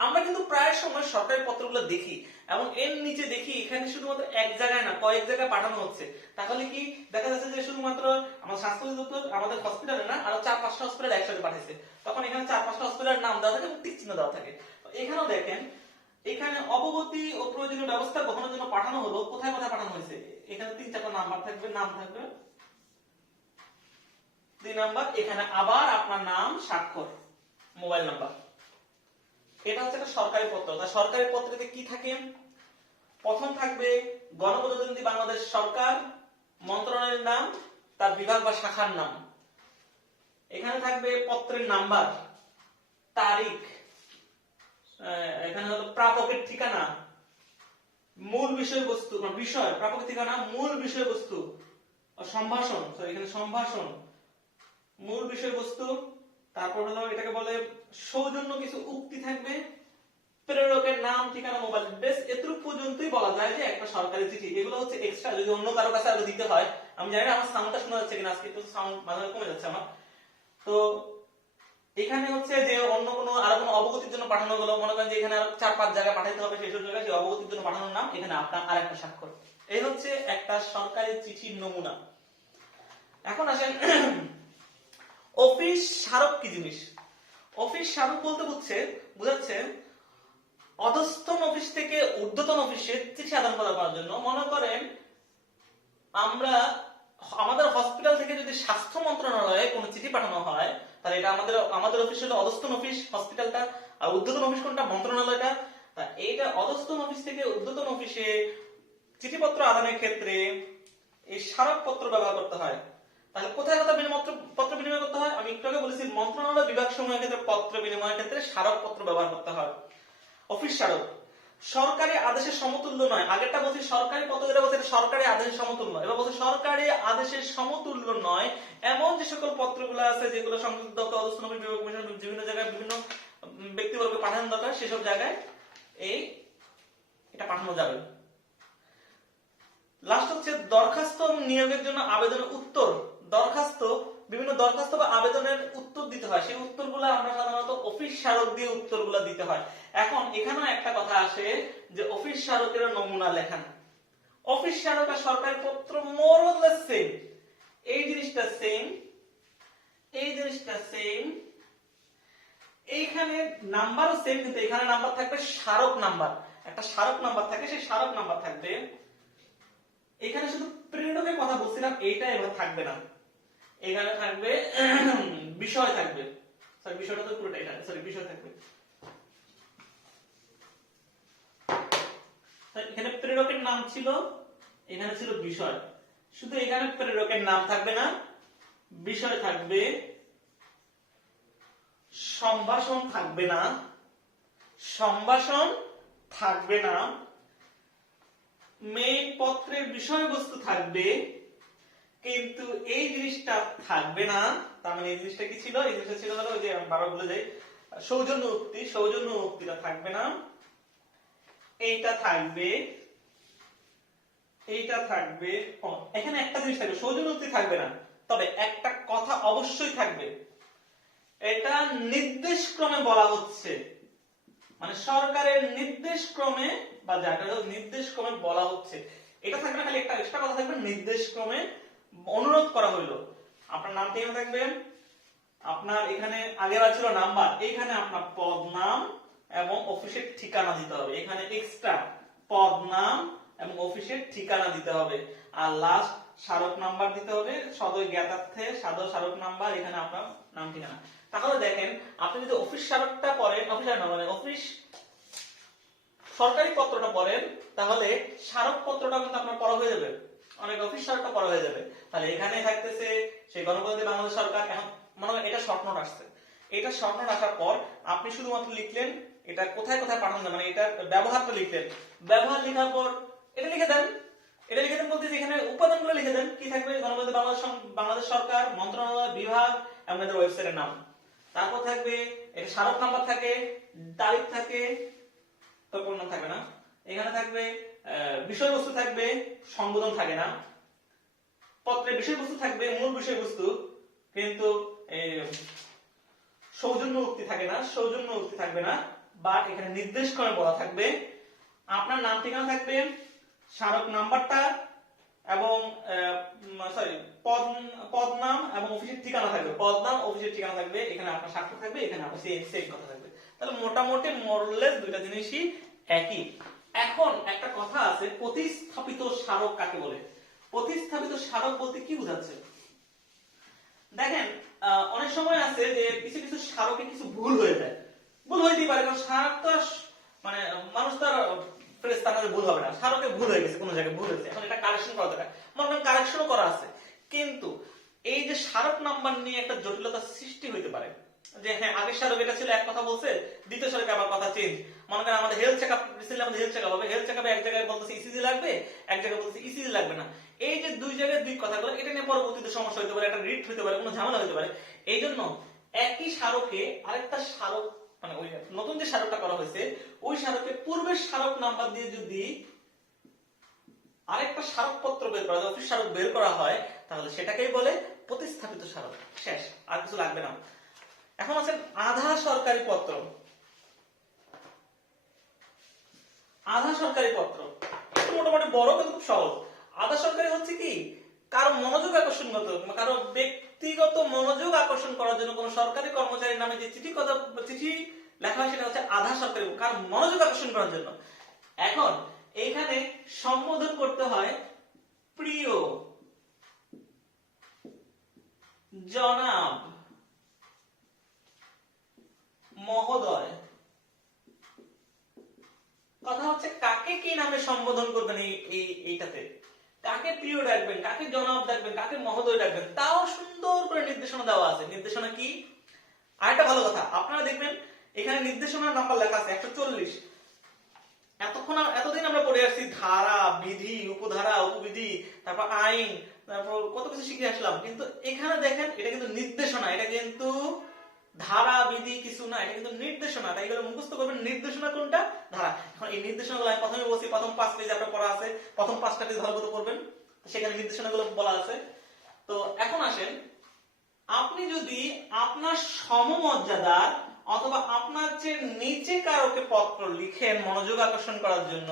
আমরা কিন্তু প্রায় সময় সরকারি পত্রগুলো দেখি এবং এর নিচে দেখি এখানে শুধুমাত্র এক জায়গায় না কয়েক জায়গায় পাঠানো হচ্ছে। তাহলে কি দেখা যাচ্ছে যে শুধুমাত্র আমার স্বাস্থ্য অধিদপ্তর আমাদের হসপিটালে না, আরো 4-5টা হসপিটাল একসাথে পাঠাইছে। তখন এখানে 4-5টা হসপিটালের নাম দেওয়া থাকে এবং টিক চিহ্ন দেওয়া থাকে। এখানেও দেখেন, এখানে অবগতি ও প্রয়োজনীয় ব্যবস্থা গ্রহণের জন্য পাঠানো হলো, কোথায় কোথায় পাঠানো হয়েছে। এখানে 3-4টা নাম্বার থাকবে, নাম থাকবে। 2 নাম্বার, এখানে আবার আপনার নাম, স্বাক্ষর, মোবাইল নাম্বার। এটা হচ্ছে একটা সরকারি পত্র। তা সরকারি পত্রেতে কি থাকে? প্রথম থাকবে গণপ্রজাতন্ত্রী বাংলাদেশ সরকার, মন্ত্রণালয়ের নাম, তার বিভাগ বা শাখার নাম। এখানে থাকবে পত্রের নাম্বার, তারিখ, এখানে হলো প্রাপকের ঠিকানা, মূল বিষয়বস্তু, বিষয়, প্রাপকের ঠিকানা, মূল বিষয়বস্তু, সম্ভাষণ, এখানে সম্ভাষণ, মূল বিষয়বস্তু। তারপর হলো এটাকে বলে সৌজন্য কিছু উক্তি থাকবে, প্রেরকের নাম, ঠিকানা, মোবাইল। বেশ এতটুকু পর্যন্তই বলা যায় যে একটা সরকারি চিঠি। এগুলো হচ্ছে এক্সট্রা, যদি অন্য কারো কাছে আরো দিতে হয়। আমি জানি না আমার সাউন্ডটা শোনা যাচ্ছে কিনা, আজকে একটু সাউন্ড মাঝে মাঝে কমে যাচ্ছে আমার। তো এখানে হচ্ছে যে অন্য কোনো আরো কোনো অবগতির জন্য পাঠানো হলো, মনে করেন যে এখানে আরো 4-5 জায়গায় পাঠাইতে হবে, সেই সব জায়গায় সেই অবগতির জন্য পাঠানোর নাম, এখানে আপনার আরেকটা স্বাক্ষর। এই হচ্ছে একটা সরকারি চিঠির নমুনা। এখন আসেন অফিস স্মারক কি জিনিস। অফিস স্মারক বলতে বুঝাচ্ছে অধস্তন অফিস থেকে ঊর্ধ্বতন অফিসে চিঠি আদান প্রদান করার জন্য। মনে করেন আমরা আমাদের হসপিটাল থেকে যদি স্বাস্থ্য মন্ত্রণালয়ে কোনো চিঠি পাঠানো হয়, তাহলে এটা আমাদের অফিস হলো অধস্তন অফিস, হসপিটালটা। আর ঊর্ধ্বতন অফিস কোনটা? মন্ত্রণালয়টা। তা এইটা অধস্তন অফিস থেকে ঊর্ধ্বতন অফিসে চিঠিপত্র আদানের ক্ষেত্রে এই স্মারকপত্র ব্যবহার করতে হয়। তাহলে কোথায় কোথায় পত্র বিনিময় করতে হয়? আমি একটু আগে বলেছি, মন্ত্রণালয় বিভাগ সমূহের ক্ষেত্রে পত্র বিনিময়ের ক্ষেত্রে স্মারকপত্র ব্যবহার করতে হয়। অফিস স্মারক সরকারি আদেশের সমতুল্য নয়। আগেরটা বলছি সরকারি পত্র, যেটা বলছি সরকারি আদেশের সমতুল্য। এবার বলছি সরকারি আদেশের সমতুল্য নয় এমন যে সকল পত্রগুলো আছে, যেগুলো সংশ্লিষ্ট দপ্তর, অধস্তন অফিস, বিভাগ, বিভিন্ন জায়গায় বিভিন্ন ব্যক্তিবর্গকে পাঠানো দরকার, সেসব জায়গায় এটা পাঠানো যাবে। লাস্ট হচ্ছে দরখাস্ত নিয়োগের জন্য আবেদনের উত্তর। বিভিন্ন দরখাস্ত বা আবেদনের উত্তর দিতে হয়, সেই উত্তরগুলো আমরা সাধারণত অফিস স্মারক দিয়ে উত্তরগুলো দিতে হয়। এখন এখানেও একটা কথা আসে যে অফিস স্মারকের নমুনা লেখান। অফিস স্মারক আর সরকারি পত্র মোর অর লেস সেম। এই জিনিসটা সেম, এই জিনিসটা সেম। এইখানে নাম্বারও সেম, কিন্তু এখানে নাম্বার থাকবে স্মারক নাম্বার। একটা স্মারক নাম্বার থাকে, সেই স্মারক নাম্বার থাকবে। এখানে শুধু প্রেরকের কথা বলছিলাম, এইটা এবার থাকবে না। এখানে থাকবে বিষয় থাকবে। সরি, বিষয়টা তো পুরোটাই না, সরি, বিষয় থাকবে। এখানে প্রেরকের নাম ছিল, এখানে ছিল বিষয়। শুধু এখানে প্রেরকের নাম থাকবে না, বিষয় থাকবে, সম্ভাষণ থাকবে না, মেইন পত্রের বিষয়বস্তু থাকবে, কিন্তু এই জিনিসটা থাকবে না। তার মানে এই জিনিসটা কি ছিল? এই জিনিসটা ছিল হলো ওই যে বারবার ভুলে যাই, সৌজন্য উক্তিটা থাকবে না। এইটা থাকবে, এখানে একটা জিনিস থাকবে, সৌজন্য উক্তি থাকবে না, তবে একটা কথা অবশ্যই থাকবে। এটা নির্দেশ ক্রমে বলা হচ্ছে, মানে সরকারের নির্দেশ ক্রমে বা নির্দেশ ক্রমে বলা হচ্ছে, এটা থাকবে না। খালি একটা এক্সট্রা কথা থাকবে, নির্দেশ ক্রমে অনুরোধ করা হইলো। আপনার নাম ঠিকানা থাকবে, আপনার এখানে আগের ছিল নাম্বার, এইখানে আপনার পদ নাম এবং অফিসের ঠিকানা দিতে হবে। এখানে এক্সট্রা পদ নাম এবং অফিসের ঠিকানা দিতে হবে। আর লাস্ট স্মারক নাম্বার দিতে হবে, সদয় জ্ঞাতার্থে স্মারক নাম্বার, এখানে আপনার নাম ঠিকানা। তাহলে দেখেন, আপনি যদি অফিস স্মারকটা পড়েন, অফিস সরকারি পত্রটা পড়েন, তাহলে স্মারক পত্রটা কিন্তু আপনার পড়া হয়ে যাবে, অনেক অফিস স্মারকটা পড়া হয়ে যাবে। তাহলে এখানে থাকতেছে সেই গণপ্রজাতন্ত্রী বাংলাদেশ সরকার। এখন মনে হয় এটা শর্ট নোট আসছে, এটা শর্ট নোট আসার পর আপনি শুধুমাত্র লিখলেন এটা কোথায় কোথায় পাঠানো যায়, মানে এটার ব্যবহারটা লিখলেন। ব্যবহার লেখার পর এটা লিখে দেন। বলতে এখানে উপাদানগুলো লিখে দেন। কি থাকবে? গণপ্রজাতন্ত্রী বাংলাদেশ সরকার, মন্ত্রণালয়, বিভাগ, আমাদের ওয়েবসাইটের নাম। তারপর থাকবে এটা স্মারক নাম্বার থাকে, তারিখ থাকে, তখন নাম থাকবে না। এখানে থাকবে বিষয়বস্তু থাকবে, সংবোধন থাকে না। পত্রের বিষয়বস্তু থাকবে, মূল বিষয়বস্তু, কিন্তু সৌজন্য উক্তি থাকবে না। বাট এখানে নির্দেশ করে বলা থাকবে। আপনার নাম ঠিকানা থাকবে, স্মারক নাম্বারটা এবং পদ নাম এবং অফিসের ঠিকানা থাকবে। পদ নাম, অফিসের ঠিকানা থাকবে, এখানে আপনার স্বাক্ষর থাকবে, এখানে আপনার সেম কথা থাকবে। তাহলে মোটামুটি মোরলেস দুইটা জিনিসই একই। এখন একটা কথা আছে, প্রতিস্থাপিত স্মারক কাকে বলে? প্রতিস্থাপিত স্মারক বলতে কি বোঝাচ্ছে? দেখেন, অনেক সময় আছে যে কিছু কিছু স্মারকে কিছু ভুল হয়ে যায়। ভুল হইতেই পারে, কারণ স্মারক তো মানে মানুষ তার ফ্রেজ তার কাছে ভুল হবে না, স্মারকে ভুল হয়ে গেছে, কোনো জায়গায় ভুল হয়েছে, এখন এটা কারেকশন করা দরকার। মনে করেন কারেকশনও করা আছে, কিন্তু এই যে স্মারক নাম্বার নিয়ে একটা জটিলতা সৃষ্টি হইতে পারে, যে হ্যাঁ আগের স্মারক এটা ছিল এক কথা বলছে, দ্বিতীয় স্মারকে আবার কথা চেঞ্জ। মনে করেন আমাদের হেলথ চেকআপ রিসেন্টলি আমাদের হেলথ চেকআপ হবে, হেলথ চেকআপে এক জায়গায় বলতেছে ইসিজি লাগবে, এক জায়গায় বলতেছে ইসিজি লাগবে না। এই যে দুই জায়গায় দুই কথাগুলো, এটা নিয়ে পরবর্তীতে সমস্যা হতে পারে, একটা রিট হতে পারে, কোনো ঝামেলা হতে পারে। এই জন্য একই স্মারকে আরেকটা স্মারক, মানে ওই নতুন যে স্মারকটা করা হয়েছে ওই স্মারকে পূর্বের স্মারক নাম্বার দিয়ে যদি আরেকটা স্মারকপত্র বের করা যায়, অফিস স্মারক বের করা হয়, তাহলে সেটাকেই বলে প্রতিস্থাপিত স্মারক। শেষ, আর কিছু লাগবে না। এখন আছেন আধা সরকারি পত্র। আধা সরকারি পত্র একটু মোটামুটি বড় কিন্তু খুব সহজ। আধা সরকারি হচ্ছে কি, কারো মনোযোগ আকর্ষণ করতে, কারো ব্যক্তিগত মনোযোগ আকর্ষণ করার জন্য কোন সরকারি কর্মচারীর নামে যে চিঠি লেখা হয় সেটা হচ্ছে আধা সরকারি, কারো মনোযোগ আকর্ষণ করার জন্য। এখন এইখানে সম্বোধন করতে হয় প্রিয়, জনাব, মহোদয়। কথা হচ্ছে কাকে কি নামে সম্বোধন করবেন, এইটাতে কাকে প্রিয় ডাকবেন, কাকে জনাব ডাকবেন, কাকে মহোদয় ডাকবেন, তাও সুন্দর করে নির্দেশনা দেওয়া আছে। নির্দেশনা কি? আরেকটা ভালো কথা, আপনারা দেখবেন এখানে নির্দেশনার নাম্বার লেখা আছে 140। এতদিন আমরা পড়ে আসছি ধারা, বিধি, উপধারা, উপবিধি, তারপর আইন, তারপর কত কিছু শিখে আসলাম, কিন্তু এখানে দেখেন এটা কিন্তু নির্দেশনা, এটা কিন্তু ধারা বিধি কিছু না, এটা কিন্তু নির্দেশনা। তাই এগুলো মুখস্থ করবেন, নির্দেশনা কোনটা, ধারা। এখন এই নির্দেশনাগুলো আমি প্রথমে বলছি, প্রথম 5 পেজ আপনার পড়া আছে, প্রথম 5টা পেজ ভালো করে পড়বেন, সেখানে নির্দেশনাগুলো বলা আছে। তো এখন আসেন, আপনি যদি আপনার সমমর্যাদার অথবা আপনার চেয়ে নিচে কারোকে পত্র লিখেন মনোযোগ আকর্ষণ করার জন্য,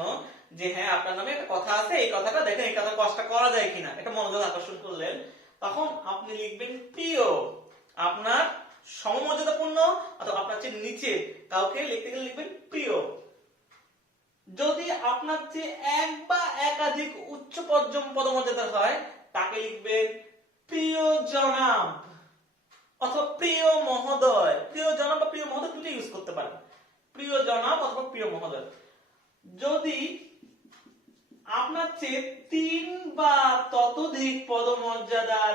যে হ্যাঁ আপনার নামে একটা কথা আছে, এই কথাটা দেখেন, এই কথা কষ্ট করা যায় কিনা, এটা মনোযোগ আকর্ষণ করলেন, তখন আপনি লিখবেন প্রিয়। আপনার সমমর্যাদাপূর্ণ অথবা আপনার চেয়ে নিচে কাউকে লিখতে গেলে লিখবেন প্রিয়। যদি আপনার চেয়ে এক বা একাধিক উচ্চ পদমর্যাদার হয়, তাকে লিখবেন প্রিয় জনাব অথবা প্রিয় মহোদয়। প্রিয় জনাব বা প্রিয় মহোদয় দুটো ইউজ করতে পারেন, প্রিয় জনাব অথবা প্রিয় মহোদয়। যদি আপনার চেয়ে 3 বা ততোধিক পদমর্যাদার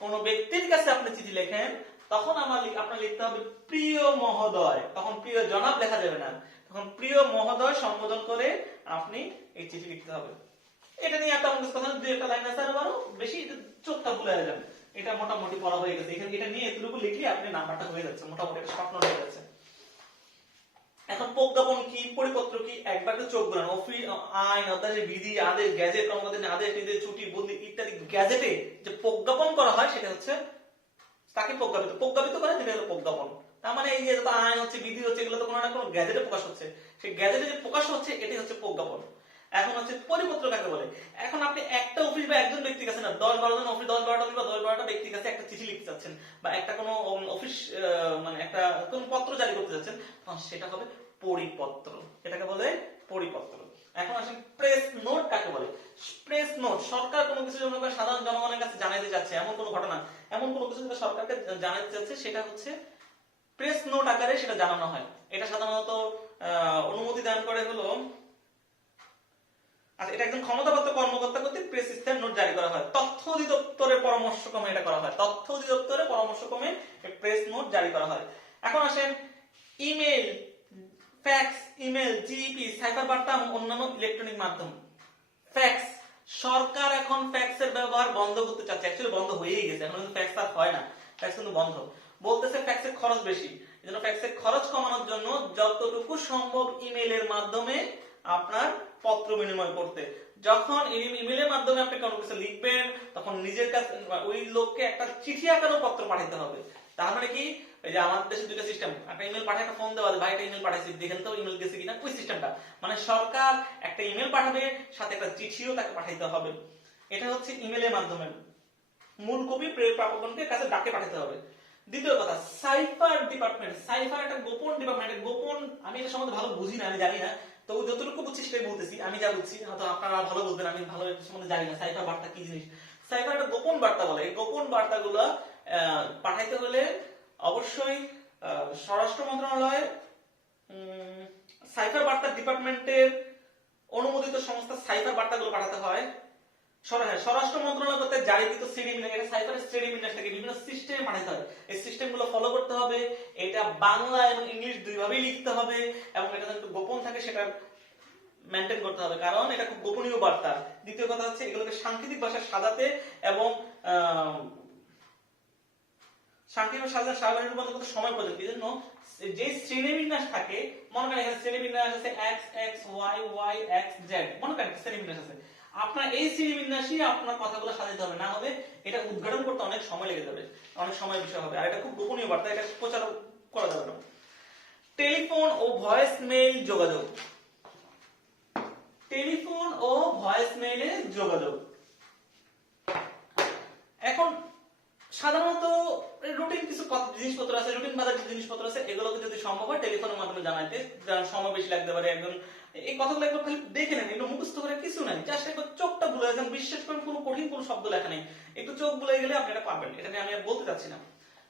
কোন ব্যক্তির কাছে আপনি চিঠি লেখেন, তখন আপনার লিখতে হবে প্রিয় মহোদয়। তখন প্রিয় জনাব লেখা যাবে না, তখন প্রিয় মহোদয় সম্বোধন করে আপনি এই চিঠি লিখতে হবে। এটা নিয়ে একটা আমাদের কথা, দুই একটা লাইন আছে, আরো বেশি চোখটা ভুলে যাবেন। এটা মোটামুটি পড়া হয়ে গেছে, এখানে এটা নিয়ে এতটুকু লিখলে আপনি নাম্বারটা হয়ে যাচ্ছে, মোটামুটি একটা স্বপ্ন হয়ে যাচ্ছে। এখন প্রজ্ঞাপন কি, পরিপত্র কি, একবার তো চোখ ঘোরান। আইন, অধ্যাদেশ, বিধি, আদেশ, গ্যাজেট, কর্মকর্তাদের আদেশ, নির্দেশ, ছুটি, বদলি ইত্যাদি গ্যাজেটে যে প্রজ্ঞাপন করা হয় সেটা হচ্ছে তাকে প্রজ্ঞাপিত করে যেটা হলো প্রজ্ঞাপন। তার মানে এই যে যত আইন হচ্ছে, বিধি হচ্ছে, এগুলো তো কোনো না কোনো গ্যাজেটে প্রকাশ হচ্ছে, সেই গ্যাজেটে যে প্রকাশ হচ্ছে এটাই হচ্ছে প্রজ্ঞাপন। এখন হচ্ছে পরিপত্র কাকে বলে। এখন আপনি একটা অফিস বা একজন ব্যক্তির কাছে না, 10-12 জন অফিস, 10-12টা অফিস বা 10-12টা ব্যক্তির কাছে একটা চিঠি লিখতে চাচ্ছেন, বা একটা কোনো অফিস মানে একটা কোন পত্র জারি করতে যাচ্ছেন, তখন সেটা হবে পরিপত্র। এটাকে বলে পরিপত্র। এখন আসেন প্রেস নোট কাকে বলে। প্রেস নোট, সরকার কোনো কিছু সাধারণ জনগণের কাছে জানাতে যাচ্ছে, এমন কোনো ঘটনা, এমন কোনো কিছু যেটা সরকারকে জানাতে যাচ্ছে, সেটা হচ্ছে প্রেস নোট আকারে সেটা জানানো হয়। এটা সাধারণত অনুমতি দান করে হলো, আচ্ছা, এটা একজন ক্ষমতাপ্রাপ্ত কর্মকর্তা কর্তৃক প্রেস ইস্তাহার নোট জারি করা হয়। তথ্য অধিদপ্তরের পরামর্শক্রমে এটা করা হয়, তথ্য অধিদপ্তরের পরামর্শক্রমে প্রেস নোট জারি করা হয়। এখন আসেন email, fax, email, GP, cyber বার্তা এবং অন্যান্য ইলেকট্রনিক মাধ্যম। ফ্যাক্স, সরকার এখন ফ্যাক্সের ব্যবহার বন্ধ করতে চাচ্ছে, অ্যাকচুয়ালি বন্ধ হয়েই গেছে, এখন কিন্তু ফ্যাক্স আর হয় না, ফ্যাক্স কিন্তু বন্ধ। বলতেছে ফ্যাক্সের খরচ বেশি, এজন্য ফ্যাক্সের খরচ কমানোর জন্য যতটুকু সম্ভব ইমেলের মাধ্যমে আপনার পত্র বিনিময় করতে। যখন ইমেলের মাধ্যমে আপনি কোনো কিছু লিখবেন, তখন নিজের কাছে ওই লোককে একটা চিঠি আকারেও পত্র পাঠাতে হবে। তার মানে কি, এই যে আমাদের দেশে দুইটা সিস্টেম, একটা ইমেল পাঠায়, একটা ফোন দেওয়া, ভাই একটা ইমেল পাঠাইছি দেখেন তো ইমেল গেছে কিনা, ওই সিস্টেমটা। মানে সরকার একটা ইমেল পাঠাবে, সাথে একটা চিঠিও তাকে পাঠাইতে হবে। এটা হচ্ছে ইমেলের মাধ্যমে মূল কপি প্রাপকগণের কাছে ডাকে পাঠাতে হবে। দ্বিতীয় কথা, সাইফার ডিপার্টমেন্ট। সাইফার একটা গোপন ডিপার্টমেন্ট, গোপন, আমি এর সম্বন্ধে ভালো বুঝি না, আমি জানি না, তো যতটুকু বুঝছি সেটাই বলতেছি। আমি যা বুঝছি হয়তো আপনারা ভালো বুঝবেন, আমি ভালো এর সম্বন্ধে জানি না। সাইফার বার্তা কি জিনিস? সাইফার একটা গোপন বার্তা বলে। এই গোপন বার্তাগুলো পাঠাইতে হলে অবশ্যই স্বরাষ্ট্র মন্ত্রণালয়, সাইফার বার্তা ডিপার্টমেন্টের অনুমোদিত সংস্থা সাইফার বার্তাগুলো পাঠাতে হয় স্বরাষ্ট্র মন্ত্রণালয় কর্তৃক জারিকৃত সিডিবিন্যাস, এটা সাইফারের সিডিবিন্যাসটাকে বিভিন্ন সিস্টেমে পাঠাতে হয়। এই সিস্টেমগুলো ফলো করতে হবে। এটা বাংলা এবং ইংলিশ দুইভাবেই লিখতে হবে এবং এটা একটু গোপন থাকে সেটা মেনটেন করতে হবে, কারণ এটা খুব গোপনীয় বার্তা। দ্বিতীয় কথা হচ্ছে এগুলোকে সাংকেতিক ভাষায় সাজাতে এবং সাংকেতিক ভাষায় সাজাতে রূপান্তর করতে সময় প্রয়োজন। এই জন্য যে শ্রেণীবিন্যাস থাকে, মনে করেন এখানে শ্রেণীবিন্যাস আছে x x y y x z, মনে করেন শ্রেণীবিন্যাস আছে, আপনার এই শ্রেণীবিন্যাসই আপনার কথাগুলো সাজাতে হবে, না হবে এটা উদ্ঘাটন করতে অনেক সময় লেগে যাবে, অনেক সময় বিষয় হবে, আর এটা খুব গোপনীয় বার্তা, এটা প্রচার করা যাবে না। টেলিফোন ও ভয়েস মেইল যোগাযোগ, টেলিফোন ও ভয়েস মেইলে যোগাযোগ। এখন সাধারণত রুটিন কিছু জিনিসপত্র আছে, রুটিন বাজার কিছু জিনিসপত্র আছে, এগুলোকে যদি সম্ভব হয় টেলিফোনের মাধ্যমে জানাইতে, সময় বেশি লাগতে পারে। একজন এই কথাগুলো একবার খালি দেখে নেন, এগুলো মুখস্থ করে কিছু নাই, জাস্ট একবার চোখটা বুলে যান, বিশ্বাস করেন কোনো কঠিন কোনো শব্দ লেখা নেই, একটু চোখ বুলে গেলে আপনি এটা পারবেন। এটা নিয়ে আমি আর বলতে চাচ্ছি না,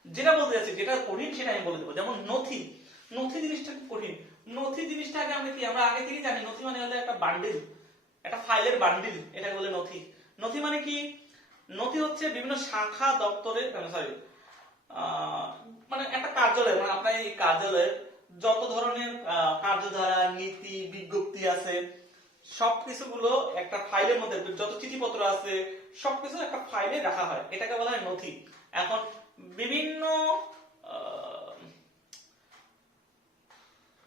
যেটা বলতে যাচ্ছি যেটা কঠিন সেটা আমি বলে দেবো। যেমন নথি, নথি জিনিসটা কঠিন। নথি জিনিসটা আগে আমরা আগে থেকেই জানি, নথি মানে হলো একটা বান্ডিল, একটা ফাইলের বান্ডিল, এটা বলে নথি। নথি মানে কি? নথি হচ্ছে বিভিন্ন শাখা দপ্তরে, সরি মানে একটা কার্যালয়, মানে আপনার এই কার্যালয়ের যত ধরনের কার্যধারা, নীতি, বিজ্ঞপ্তি আছে সবকিছুগুলো একটা ফাইলের মধ্যে, যত চিঠিপত্র আছে সবকিছু একটা ফাইলে রাখা হয়, এটাকে বলা হয় নথি। এখন বিভিন্ন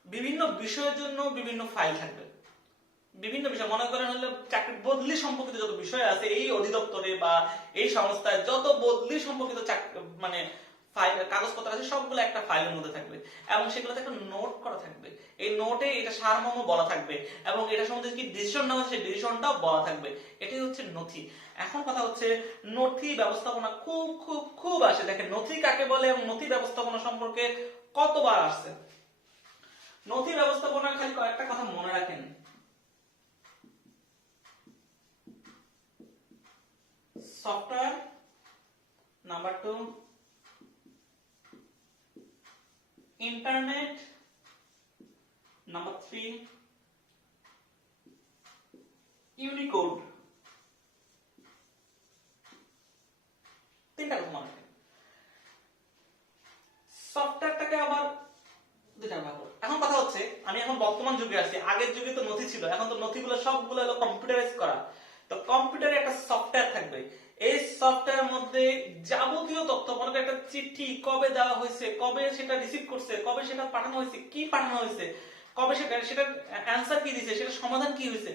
বিভিন্ন বিষয়ের জন্য বিভিন্ন ফাইল থাকবে, বিভিন্ন বিষয়, মনে করেন হলে চাকরি বদলি সম্পর্কিত যত বিষয় আছে এই অধিদপ্তরে বা এই সংস্থায়, যত বদলি সম্পর্কিত মানে কাগজপত্র আছে সবগুলো একটা ফাইলের মধ্যে থাকবে এবং সেগুলোতে একটা নোট করা থাকবে। এই নোটে এটা সারমর্ম বলা থাকবে এবং এটা সম্বন্ধে কি ডিসিশন নেওয়া হচ্ছে সেই ডিসিশনটাও বলা থাকবে। এটাই হচ্ছে নথি। এখন কথা হচ্ছে নথি ব্যবস্থাপনা খুব খুব খুব আসে। দেখেন নথি কাকে বলে এবং নথি ব্যবস্থাপনা সম্পর্কে কতবার আসছে। নথি ব্যবস্থাপনার খালি কয়েকটা কথা মনে রাখেন। Software, number 2 internet, number 3 Unicode. তিনটা কথা মনে রাখেন। সফটওয়্যারটাকে আবার দুইটা ভাগ। এখন কথা হচ্ছে আমি এখন বর্তমান যুগে আছি, আগের যুগে তো নথি ছিল, এখন তো নথিগুলো সবগুলো হলো কম্পিউটারাইজ করা। তো কম্পিউটারে একটা সফটওয়্যার থাকবে, এই সফটওয়্যারের মধ্যে যাবতীয় তথ্য, মনে করেন একটা চিঠি কবে দেওয়া হয়েছে, কবে সেটা রিসিভ করছে, কবে সেটা পাঠানো হয়েছে, কি পাঠানো হয়েছে, কবে সেটার অ্যানসার কি দিয়েছে, সেটার সমাধান কি হয়েছে,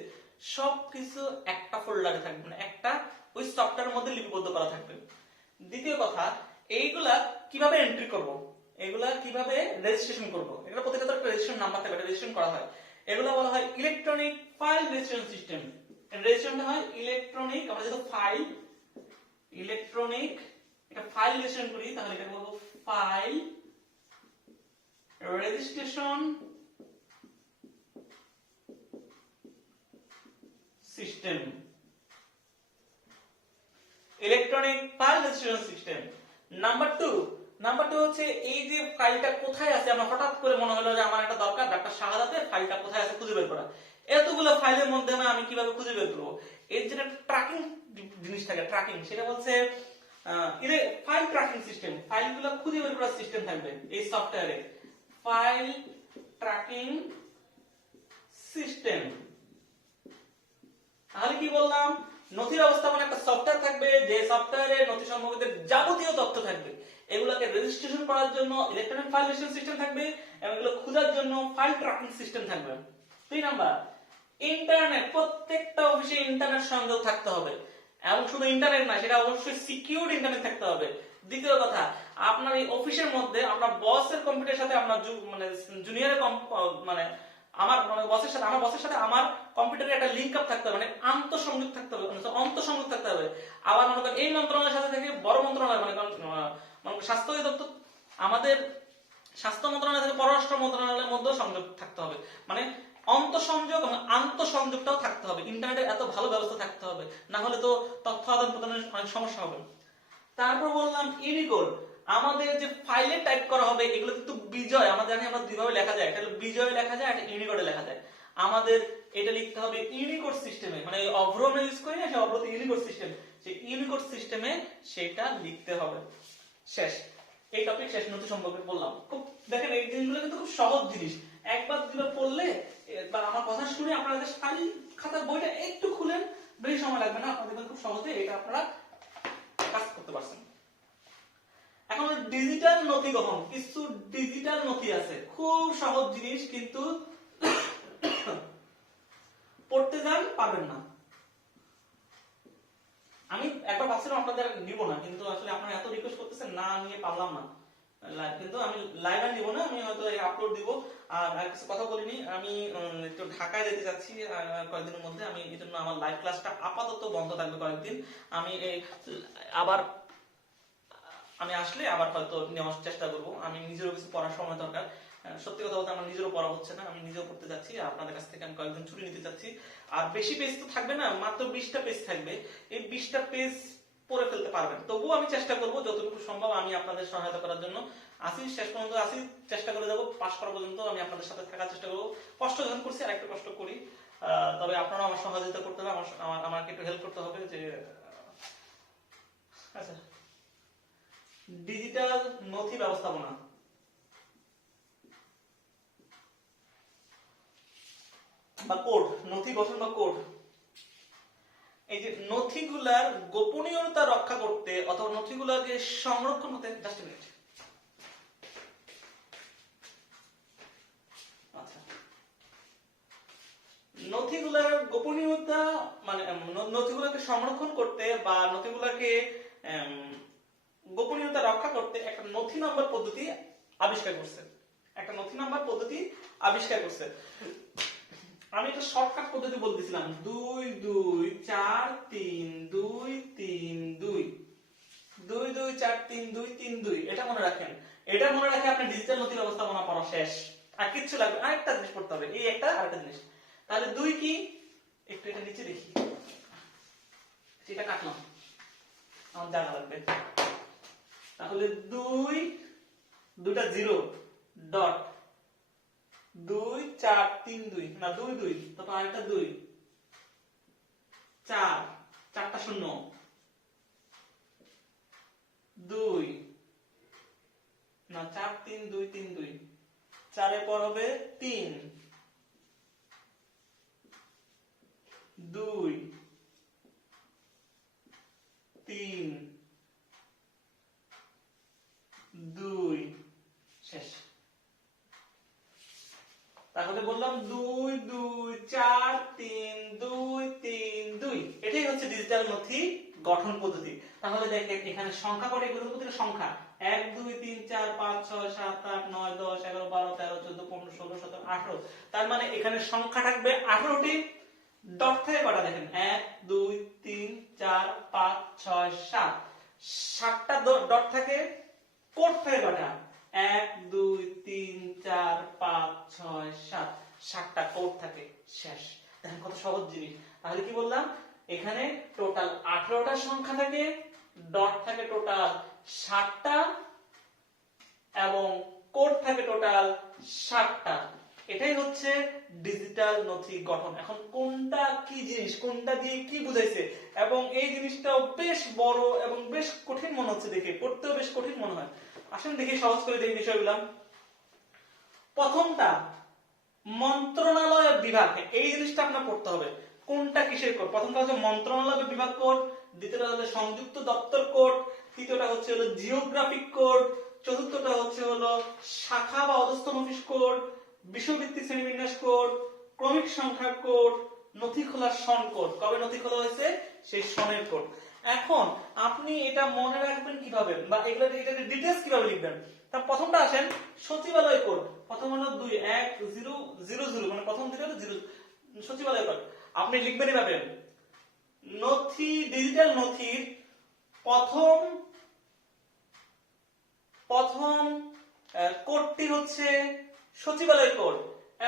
সবকিছু একটা ফোল্ডারে থাকবে, মানে একটা ওই সফটওয়্যারের মধ্যে লিপিবদ্ধ করা থাকবে। দ্বিতীয় কথা, এইগুলা কিভাবে এন্ট্রি করব, এগুলা কিভাবে রেজিস্ট্রেশন করব, এগুলো প্রত্যেকটা একটা রেজিস্ট্রেশন নাম্বার থাকবে, এটা রেজিস্ট্রেশন করা হয়। এগুলো বলা হয় ইলেকট্রনিক ফাইল রেজিস্ট্রেশন সিস্টেম। রেজিস্ট্রেশনটা হয় ইলেকট্রনিক, আমরা যেহেতু ফাইল ইলেকট্রনিক, এটা ফাইল রেজিস্ট্রেশন করি তাহলে এটা বলবো file registration system, electronic file registration system. Number 2 হচ্ছে এই যে ফাইলটা কোথায় আছে, আমরা হঠাৎ করে মনে হলো যে আমার একটা দরকার, ডাক্তার শাহাদাতের ফাইলটা কোথায় আছে খুঁজে বের করা। এতগুলো ফাইলের মধ্যে আমি কিভাবে খুঁজে বের করবো? এর যেটা ট্র্যাকিং জিনিস থাকে, ট্র্যাকিং, সেটা বলছে ফাইল ট্র্যাকিং সিস্টেম। ফাইলগুলো খুঁজে বের করার সিস্টেম থাকবে এই সফটওয়্যারে, ফাইল ট্র্যাকিং সিস্টেম। তাহলে কি বললাম? নথি ব্যবস্থাপনা একটা সফটওয়্যার থাকবে, যে সফটওয়্যারে নথি সম্পর্কিত যাবতীয় তথ্য থাকবে। এগুলোকে রেজিস্ট্রেশন করার জন্য ইলেকট্রনিক ফাইল রেজিস্ট্রেশন সিস্টেম থাকবে এবং এগুলো খোঁজার জন্য ফাইল ট্র্যাকিং সিস্টেম থাকবে। 3 নাম্বার, ইন্টারনেট। প্রত্যেকটা অফিসে ইন্টারনেট সংযোগ থাকতে হবে এবং শুধু ইন্টারনেট না, সেটা অবশ্যই সিকিউরড ইন্টারনেট থাকতে হবে। দ্বিতীয় কথা, আপনার এই অফিসের মধ্যে আপনার বসের কম্পিউটারের সাথে আপনার মানে জুনিয়রের মানে আমার বসের সাথে আমার কম্পিউটারে একটা লিংক আপ থাকতে হবে, মানে আন্তঃসংযোগ থাকতে হবে, অন্তঃসংযোগ থাকতে হবে। আবার মনে করেন এই মন্ত্রণালয়ের সাথে থেকে বড় মন্ত্রণালয়, মানে স্বাস্থ্য অধিদপ্তর, আমাদের স্বাস্থ্য মন্ত্রণালয় থেকে পররাষ্ট্র মন্ত্রণালয়ের মধ্যে সংযোগ থাকতে হবে, মানে অন্তঃসংযোগ এবং আন্তঃসংযোগটাও থাকতে হবে। ইন্টারনেটের এত ভালো ব্যবস্থা থাকতে হবে, না হলে তো তথ্য আদান প্রদানের অনেক সমস্যা হবে। তারপর বললাম ইউনিকোড। আমাদের যে ফাইলে টাইপ করা হবে এগুলো কিন্তু বিজয়, আমরা জানি আমরা দুইভাবে লেখা যায়, একটা হলো বিজয় লেখা যায়, একটা ইউনিকোডে লেখা যায়। আমাদের এটা লিখতে হবে ইউনিকোড সিস্টেমে, মানে অভ্র আমরা ইউজ করি না, সেই অভ্র ইউনিকোড সিস্টেম, সেই ইউনিকোড সিস্টেমে সেটা লিখতে হবে। শেষ, এই টপিক শেষ, নথি সম্পর্কে বললাম। খুব দেখেন এই জিনিসগুলো কিন্তু খুব সহজ জিনিস, একবার দুবার পড়লে বা আমার কথা শুনে আপনারা খালি খাতার বইটা একটু খুলেন, বেশি সময় লাগবে না, আপনাদের খুব সহজে এটা আপনারা কাজ করতে পারছেন। এখন ডিজিটাল নথি গঠন, কিছু ডিজিটাল নথি আছে, খুব সহজ জিনিস, কিন্তু পড়তে যান পারবেন না। আমি একবার ভাবছিলাম আপনাদের নিব না, কিন্তু আসলে আপনারা এত রিকোয়েস্ট করতেছেন, না নিয়ে পারলাম না। কিন্তু আমি লাইভ আর নিব না, আমি হয়তো আপলোড দিব। আর কিছু কথা বলিনি, আমি একটু ঢাকায় যেতে যাচ্ছি কয়েকদিনের মধ্যে, আমি এই জন্য আমার লাইভ ক্লাসটা আপাতত বন্ধ থাকবে কয়েকদিন। আমি আবার আমি আসলে আবার হয়তো নেওয়ার চেষ্টা করব। আমি নিজেরও কিছু পড়ার সময় দরকার, সত্যি কথা বলতে আমার নিজেরও পড়া হচ্ছে না, আমি নিজেও পড়তে যাচ্ছি, আপনাদের কাছ থেকে আমি কয়েকদিন ছুটি নিতে চাচ্ছি। আর বেশি পেজ তো থাকবে না, মাত্র 20টা পেজ থাকবে, এই 20টা পেজ পড়ে ফেলতে পারবেন। তবুও আমি চেষ্টা করব যতটুকু সম্ভব আমি আপনাদের সহায়তা করার জন্য আসি, শেষ পর্যন্ত আসি, চেষ্টা করে যাবো, পাশ করা পর্যন্ত আমি আপনাদের সাথে থাকার চেষ্টা করবো। কষ্ট যখন করছি আর একটু কষ্ট করি, তবে আপনারাও আমার সহযোগিতা করতে হবে, আমাকে একটু হেল্প করতে হবে। যে আচ্ছা, ডিজিটাল নথি ব্যবস্থাপনা, বা কোড, নথি গঠন বা কোড। এই যে নথিগুলার গোপনীয়তা রক্ষা করতে অথবা নথিগুলাকে সংরক্ষণ করতে, জাস্ট এ মিনিট। আচ্ছা, নথিগুলার গোপনীয়তা মানে নথিগুলোকে সংরক্ষণ করতে বা নথিগুলোকে গোপনীয়তা রক্ষা করতে একটা নথি নাম্বার পদ্ধতি আবিষ্কার করছে, একটা নথি নাম্বার পদ্ধতি আবিষ্কার করছে। আমি একটা শর্টকাট পদ্ধতি বলতেছিলাম, 2 2 4 3 2 3 2 2 2 4 3 2 3 2, এটা মনে রাখেন। এটা মনে রাখে আপনি ডিজিটাল নথি ব্যবস্থাপনা পড়া শেষ, আর কিচ্ছু লাগবে, আরেকটা জিনিস পড়তে হবে, এই একটা আরেকটা জিনিস। তাহলে 2 কি, একটু এটা নিচে দেখি, এটা কাটলাম, আমার জায়গা লাগবে। তাহলে 2 দুটা 0 ডট 2 4 3 2, না 2 2, তারপর আরেকটা 2 4, চারটা 0 2, না 4 3 2 3 2, 4 এর পর হবে 3 2 3 2, শেষ। তাহলে বললাম 2 2 4 3 2 3 2, এটাই হচ্ছে ডিজিটাল নথি গঠন পদ্ধতি। তাহলে দেখেন এখানে সংখ্যা কয়টা, এগুলো প্রত্যেকটা সংখ্যা 1 2 3 4 5 6 7 8 9 10 11 12 13 14 15 16 17 18, তার মানে এখানে সংখ্যা থাকবে 18টি। ডট থেকে কটা দেখেন, 1 2 3 4 5 6 7, 7টা ডট থাকে। কোড থেকে কটা, 1 2 3 4 5 6 7, 7টা কোড থাকে। শেষ, দেখেন কত সহজ জিনিস। তাহলে কি বললাম, এখানে টোটাল 18টা সংখ্যা থাকে, ডট থাকে টোটাল 7টা, এবং কোড থাকে টোটাল 7টা। এটাই হচ্ছে ডিজিটাল নথি গঠন। এখন কোনটা কি জিনিস, কোনটা দিয়ে কি বুঝাইছে, এবং এই জিনিসটাও বেশ বড় এবং বেশ কঠিন মনে হচ্ছে, দেখে পড়তেও বেশ কঠিন মনে হয়। আসেন দেখি সহজ করে দেখি বিষয়গুলো। প্রথমটা মন্ত্রণালয় বিভাগ, এই জিনিসটা আপনার পড়তে হবে, কোনটা কিসের কোড। প্রথমটা হচ্ছে মন্ত্রণালয় বিভাগ কোড, দ্বিতীয়টা হচ্ছে সংযুক্ত দপ্তর কোড, তৃতীয়টা হচ্ছে হলো জিওগ্রাফিক কোড, চতুর্থটা হচ্ছে হলো শাখা বা অধস্তন অফিস কোড, বিষয়ভিত্তিক শ্রেণীবিন্যাস কোড, ক্রমিক সংখ্যা কোড, নথি খোলার সন কোড, কবে নথি খোলা হয়েছে সেই সনের কোড। এখন আপনি এটা মনে রাখবেন কিভাবে, বা এগুলো এটা ডিটেইলস কিভাবে লিখবেন। তার প্রথমটা আসেন সচিবালয় কোড, প্রথম হলো 2 1 0 0 0, মানে প্রথম দুটো হলো 0, সচিবালয় কোড। আপনি লিখবেন এভাবে, নথি ডিজিটাল নথির প্রথম কোডটি হচ্ছে সচিবালয় কোড,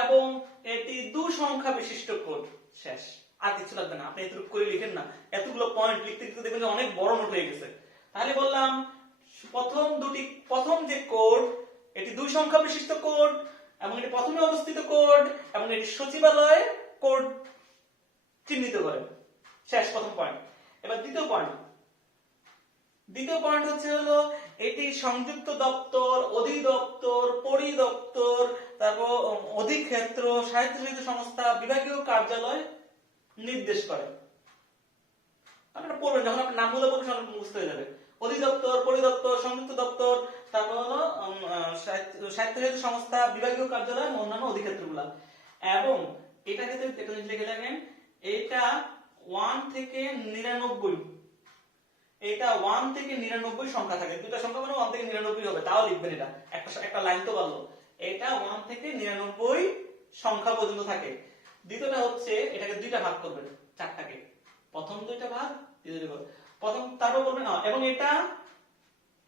এবং এটি 2 সংখ্যা বিশিষ্ট কোড। শেষ, আর কিছু লাগবে না, আপনি এতটুকু করে লিখেন না, এতগুলো পয়েন্ট লিখতে লিখতে দেখবেন যে অনেক বড় নোট হয়ে গেছে। তাহলে বললাম প্রথম যে কোড এটি 2 সংখ্যা বিশিষ্ট কোড এবং এটি প্রথমে অবস্থিত কোড এবং এটি সচিবালয়ে কোড চিহ্নিত করে। শেষ প্রথম পয়েন্ট। এবার দ্বিতীয় পয়েন্ট হচ্ছে হলো এটি সংযুক্ত দপ্তর, অধিদপ্তর, পরিদপ্তর, তারপর অধিক্ষেত্র, স্বায়ত্তশাসিত সংস্থা, বিভাগীয় কার্যালয় নির্দেশ করে। আপনারা পড়বেন, যখন আপনি নামগুলো পড়বেন তখন বুঝতে হয়ে যাবে। অধিদপ্তর, পরিদপ্তর, সংযুক্ত দপ্তর, তারপর হলো স্বায়ত্তশাসিত সংস্থা, বিভাগীয় কার্যালয়, অন্যান্য অধিক্ষেত্রগুলো। এবং এটা ক্ষেত্রে একটা জিনিস লিখে রাখেন, এটা 1 থেকে 99, এটা 1 থেকে 99 সংখ্যা থাকে। দুটো সংখ্যা মানে 1 থেকে 99 হবে, তাও লিখবেন। এটা একটা লাইন তো পারলো। এটা 1 থেকে 99 সংখ্যা পর্যন্ত থাকে। দ্বিতীয়টা হচ্ছে এটাকে দুইটা ভাগ করবেন, 4টাকে। প্রথম দুইটা ভাগ, দ্বিতীয় ভাগ। তারপর বলবেন এবং এটা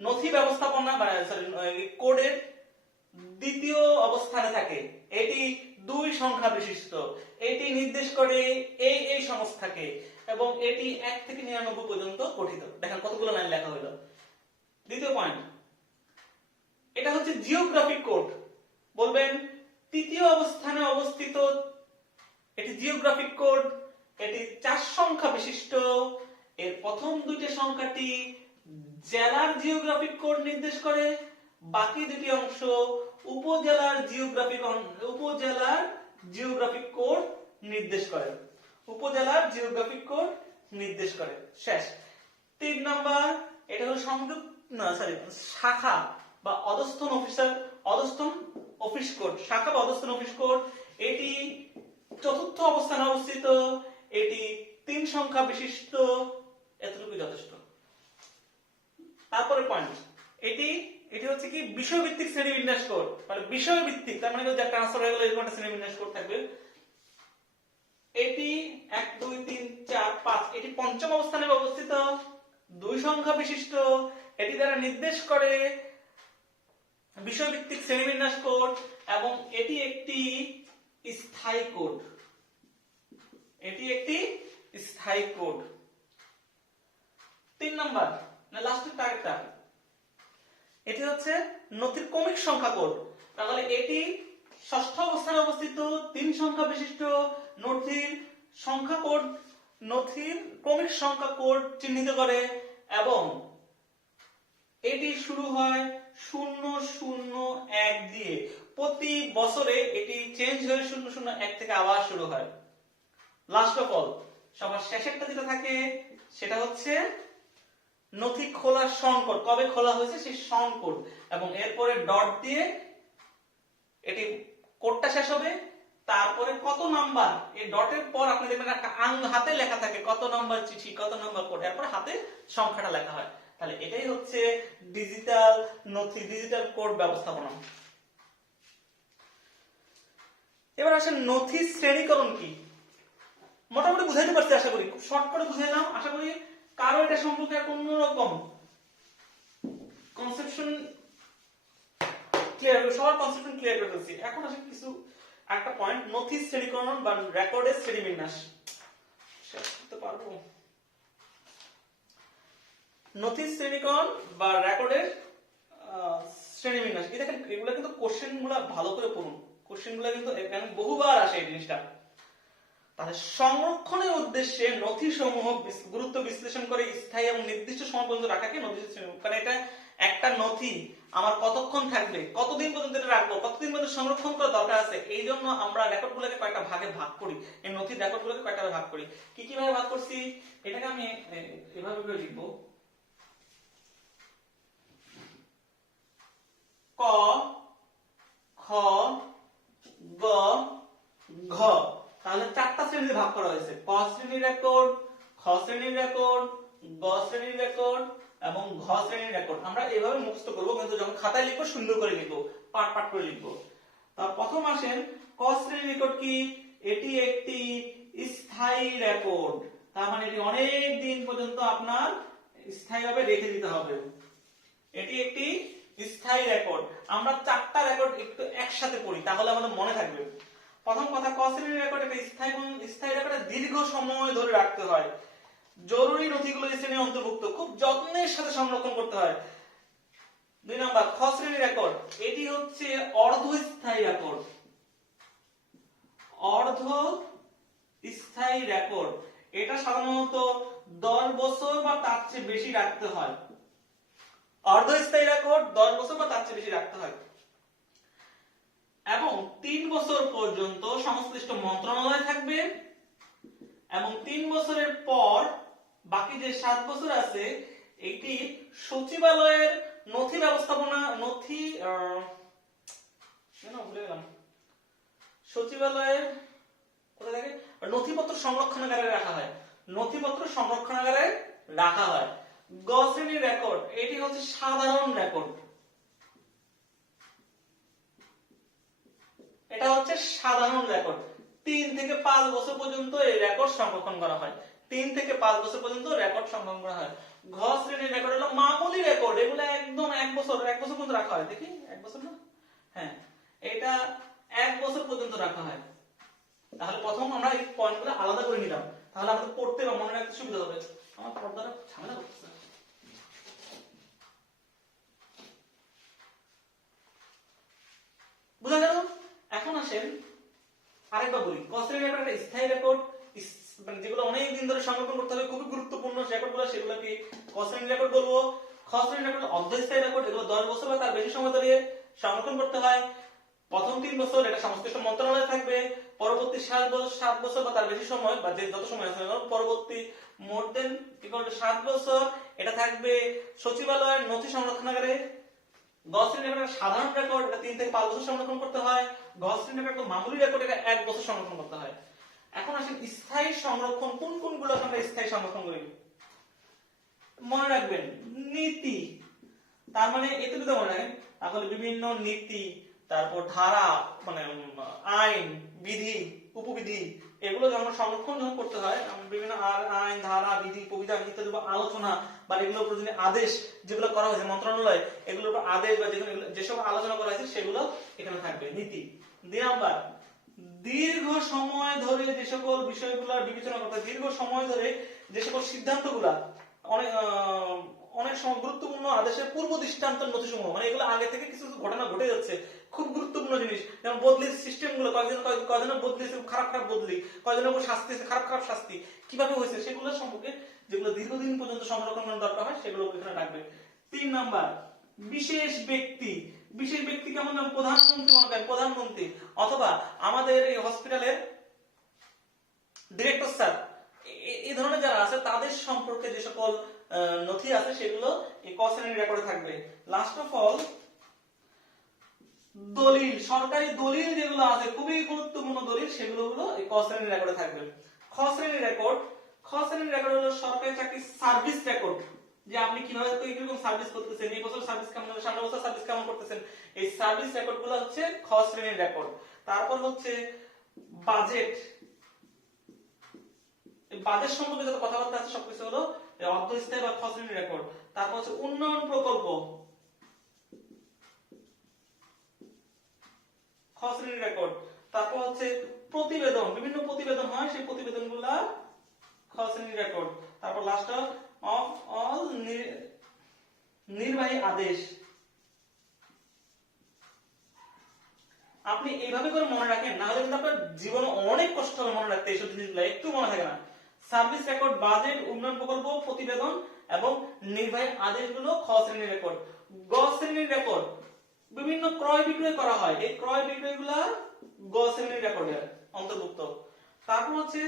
নথি ব্যবস্থাপনা বা কোডের দ্বিতীয় অবস্থানে থাকে। এটি 2 সংখ্যা বিশিষ্ট। এটি নির্দেশ করে এই সংস্থাকে এবং এটি 1 থেকে 99 পর্যন্ত গঠিত। দেখেন কতগুলো লাইন লেখা হলো। দ্বিতীয় পয়েন্ট, এটা হচ্ছে জিওগ্রাফিক কোড। বলবেন তৃতীয় অবস্থানে অবস্থিত, এটি জিওগ্রাফিক কোড। এটি 4 সংখ্যা বিশিষ্ট। এর প্রথম দুইটি সংখ্যাটি জেলার জিওগ্রাফিক কোড নির্দেশ করে, বাকি দুটি অংশ উপজেলার জিওগ্রাফিক কোড নির্দেশ করে। উপজেলার জিওগ্রাফিক কোড নির্দেশ করে। শেষ। 3 নাম্বার, এটা হলো শাখা বা অধস্তন অফিস কোড। শাখা বা অধস্তন অফিস কোড। এটি চতুর্থ অবস্থানে অবস্থিত। এটি 3 সংখ্যা বিশিষ্ট। এতটুকুই যথেষ্ট। তারপরে পয়েন্ট, এটি হচ্ছে কি বিষয়ভিত্তিক শ্রেণীবিন্যাস কোড। মানে বিষয়ভিত্তিক, তার মানে যা ট্রান্সফার হয়ে গেল এরকম একটা শ্রেণীবিন্যাস কোড থাকবে। এটি 1 2 3 4 5, এটি পঞ্চম অবস্থানে অবস্থিত, 2 সংখ্যা বিশিষ্ট। এটি দ্বারা নির্দেশ করে বিষয়ভিত্তিক শ্রেণীবিন্যাস কোড এবং এটি একটি স্থায়ী কোড। তিন নাম্বার, না লাস্টের টার্গেটটা, এটি হচ্ছে নথির ক্রমিক সংখ্যা কোড। তাহলে এটি ষষ্ঠ অবস্থানে অবস্থিত, 3 সংখ্যা বিশিষ্ট। নথির ক্রমিক সংখ্যা কোড চিহ্নিত করে এবং এটি শুরু হয় 001 দিয়ে। প্রতি বছরে এটি চেঞ্জ হয়ে 001 থেকে আবার শুরু হয়। লাস্ট অফ অল, সবার শেষেরটা যেটা থাকে সেটা হচ্ছে নথি খোলার সন কোড, কবে খোলা হয়েছে সেই সন কোড, এবং এরপরে ডট দিয়ে এটি কোডটা শেষ হবে। তারপরে কত নাম্বার, এই ডটের পর আপনি দেখবেন একটা হাতে লেখা থাকে কত নাম্বার চিঠি, কত নাম্বার কোড, এরপর হাতে সংখ্যাটা লেখা হয়। তাহলে এটাই হচ্ছে ডিজিটাল কোড ব্যবস্থাপনা। এবার আসেন নথি শ্রেণীকরণ কি। মোটামুটি বুঝাইতে পারছি আশা করি, খুব শর্ট করে বুঝাইলাম। আশা করি কারো এটা সম্পর্কে কোনো রকম কনসেপশন ক্লিয়ার, সবার কনসেপশন ক্লিয়ার করে ফেলছি। এখন আসে কিছু একটা পয়েন্ট, নথি শ্রেণীকরণ বা রেকর্ডের শ্রেণীবিন্যাস। শেষ করতে পারবো? নথি শ্রেণীকরণ বা রেকর্ডের শ্রেণীবিন্যাস। এই দেখেন এগুলো কিন্তু কোশ্চেন গুলা ভালো করে পড়ুন। কোশ্চেন গুলা কিন্তু বহুবার আসে এই জিনিসটা। তাহলে সংরক্ষণের উদ্দেশ্যে নথি সমূহ গুরুত্ব বিশ্লেষণ করে স্থায়ী এবং নির্দিষ্ট সময় পর্যন্ত রাখাকে নথি শ্রেণীকরণ। কারণ এটা একটা নথি আমার কতক্ষণ থাকবে, কতদিন পর্যন্ত এটা রাখবো, কতদিন পর্যন্ত সংরক্ষণ করা দরকার আছে, এই জন্য আমরা রেকর্ড গুলোকে কয়েকটা ভাগে ভাগ করি। এই নথির রেকর্ড গুলোকে কয়েকটা ভাগ করি। কি কি ভাবে ভাগ করছি এটাকে আমি এভাবে করে লিখবো। ক, খ, গ, ঘ। তাহলে 4টা শ্রেণীতে ভাগ করা হয়েছে। ক শ্রেণীর রেকর্ড, খ শ্রেণীর রেকর্ড, গ শ্রেণীর রেকর্ড এবং ঘ শ্রেণীর রেকর্ড। আমরা এইভাবে মুখস্থ করব, কিন্তু যখন খাতায় লিখবো সুন্দর করে লিখবো, পাট পাট করে লিখবো। প্রথম আসেন ক শ্রেণীর রেকর্ড কি। এটি একটি স্থায়ী রেকর্ড, তার মানে এটি অনেক দিন পর্যন্ত আপনার স্থায়ীভাবে রেখে দিতে হবে। এটি একটি স্থায়ী রেকর্ড। আমরা 4টা রেকর্ড একটু একসাথে পড়ি, তাহলে আমাদের মনে থাকবে। প্রথম কথা, ক শ্রেণীর রেকর্ড একটা স্থায়ী রেকর্ডে দীর্ঘ সময় ধরে রাখতে হয়। জরুরি নথিগুলো এই শ্রেণীর অন্তর্ভুক্ত, খুব যত্নের সাথে সংরক্ষণ করতে হয়। 2 নাম্বার খ শ্রেণীর রেকর্ড, এটি হচ্ছে অর্ধস্থায়ী রেকর্ড। অর্ধস্থায়ী রেকর্ড, এটা সাধারণত 10 বছর বা তার চেয়ে বেশি রাখতে হয়। অর্ধস্থায়ী রেকর্ড 10 বছর বা তার চেয়ে বেশি রাখতে হয় এবং 3 বছর পর্যন্ত সংশ্লিষ্ট মন্ত্রণালয় থাকবে এবং 3 বছরের পর বাকি যে 7 বছর আছে এটি সচিবালয়ের নথি ব্যবস্থাপনা সচিবালয়ের কোথায় থাকে, নথিপত্র সংরক্ষণাগারে রাখা হয়। নথিপত্র সংরক্ষণাগারে রাখা হয়। গ শ্রেণীর রেকর্ড, এটি হচ্ছে সাধারণ রেকর্ড। এটা হচ্ছে সাধারণ রেকর্ড। 3 থেকে 5 বছর পর্যন্ত এই রেকর্ড সংরক্ষণ করা হয়। 3 থেকে 5 বছর পর্যন্ত রেকর্ড সংরক্ষণ করা হয়। ঘ শ্রেণীর রেকর্ড হলো মামুলি রেকর্ড, এগুলো একদম 1 বছর পর্যন্ত রাখা হয়। দেখি 1 বছর না, হ্যাঁ এটা 1 বছর পর্যন্ত রাখা হয়। তাহলে প্রথম আমরা এই পয়েন্টগুলো আলাদা করে নিলাম, তাহলে আমাদের পড়তে বা মনে রাখতে সুবিধা হবে। আমার পর্দাটা ঝামেলা করতেছে। বুঝা গেল? এখন আসেন আরেকবার বলি, ক শ্রেণীর রেকর্ড একটা স্থায়ী রেকর্ড, মানে যেগুলো অনেক দিন ধরে সংরক্ষণ করতে হবে, খুবই গুরুত্বপূর্ণ রেকর্ডগুলো, সেগুলোকে ক শ্রেণীর রেকর্ড বলবো। খ শ্রেণীর রেকর্ড অর্ধস্থায়ী রেকর্ড, এগুলো 10 বছর বা তার বেশি সময় ধরে সংরক্ষণ করতে হয়। প্রথম 3 বছর এটা সংশ্লিষ্ট মন্ত্রণালয়ে থাকবে, পরবর্তী 7 বছর বা তার বেশি সময় বা যে যত সময় আছে পরবর্তী মোর দেন 7 বছর এটা থাকবে সচিবালয়ের নথি সংরক্ষণাগারে। গ শ্রেণীর রেকর্ড সাধারণ রেকর্ড, এটা 3 থেকে 5 বছর সংরক্ষণ করতে হয়। ঘ শ্রেণীর রেকর্ড মামুলি রেকর্ড, এটা 1 বছর সংরক্ষণ করতে হয়। এখন আসেন স্থায়ী সংরক্ষণ, কোন কোনগুলো আমরা স্থায়ী সংরক্ষণ করি মনে রাখবেন। নীতি, তার মানে এতটুকু মনে রাখেন, তাহলে বিভিন্ন নীতি, তারপর ধারা মানে আইন, বিধি, উপবিধি, এগুলো যখন সংরক্ষণ করতে হয়, বিভিন্ন আইন, ধারা, বিধি, উপবিধান ইত্যাদি আলোচনা বা এগুলোর উপর যে আদেশ যেগুলো করা হয়েছে মন্ত্রণালয়, এগুলোর উপর আদেশ বা যেসব আলোচনা করা হয়েছে সেগুলো এখানে থাকবে নীতি। 2 নাম্বার দীর্ঘ সময় ধরে যে সকল বিষয়গুলো বিবেচনা করতে, দীর্ঘ সময় ধরে যে সকল সিদ্ধান্তগুলা অনেক সময় গুরুত্বপূর্ণ আদেশের পূর্ব দৃষ্টান্ত নথিসমূহ, মানে এগুলো আগে থেকে কিছু ঘটনা ঘটে যাচ্ছে, খুব গুরুত্বপূর্ণ জিনিস, যেমন বদলির সিস্টেম গুলো, কয়জনের বদলি খারাপ বদলি, কয়জনের উপর শাস্তি খারাপ শাস্তি কিভাবে হয়েছে সেগুলো সম্পর্কে যেগুলো দীর্ঘদিন পর্যন্ত সংরক্ষণ করার দরকার হয় সেগুলো এখানে রাখবে। 3 নাম্বার বিশেষ ব্যক্তি, বিশেষ ব্যক্তি কেমন, প্রধানমন্ত্রী মনে করেন, প্রধানমন্ত্রী অথবা আমাদের এই হসপিটালের ডিরেক্টর স্যার, এই ধরনের যারা আছে তাদের সম্পর্কে যে সকল নথি আছে সেগুলো এই ক শ্রেণীর রেকর্ডে থাকবে। লাস্ট অফ অল দলিল, সরকারি দলিল যেগুলো আছে খুবই গুরুত্বপূর্ণ দলিল, সেগুলো হলো এই ক শ্রেণীর রেকর্ডে থাকবে। খ শ্রেণীর রেকর্ড, খ শ্রেণীর রেকর্ড হলো সরকারি চাকরি সার্ভিস রেকর্ড, যে আপনি কিভাবে কিরকম সার্ভিস করতেছেন, এই বছর সার্ভিস কেমন, সামনের বছর সার্ভিস কেমন করতেছেন, এই সার্ভিস রেকর্ড গুলো হচ্ছে খ শ্রেণীর রেকর্ড। তারপর হচ্ছে বাজেট, বাজেট সম্পর্কে যত কথাবার্তা আছে সবকিছু হলো অর্ধস্থায়ী বা খ শ্রেণীর রেকর্ড। তারপর হচ্ছে উন্নয়ন প্রকল্প, খ শ্রেণীর রেকর্ড। তারপর হচ্ছে প্রতিবেদন, বিভিন্ন প্রতিবেদন হয়, সেই প্রতিবেদনগুলো খ শ্রেণীর রেকর্ড। তারপর লাস্ট অফ অল নির্বাহী আদেশ। আপনি এইভাবে করে মনে রাখেন, না হলে কিন্তু আপনার জীবনে অনেক কষ্ট হবে মনে রাখতে, এইসব জিনিসগুলো একটু মনে থাকে না। সার্ভিস রেকর্ড, বাজেট, উন্নয়ন প্রকল্প, প্রতিবেদন এবং নির্বাহী আদেশগুলো খ শ্রেণীর রেকর্ড। গ শ্রেণীর রেকর্ড বিভিন্ন ক্রয় বিক্রয় করা হয়, এই ক্রয় বিক্রয়গুলো গ শ্রেণীর রেকর্ডের অন্তর্ভুক্ত। তারপর হচ্ছে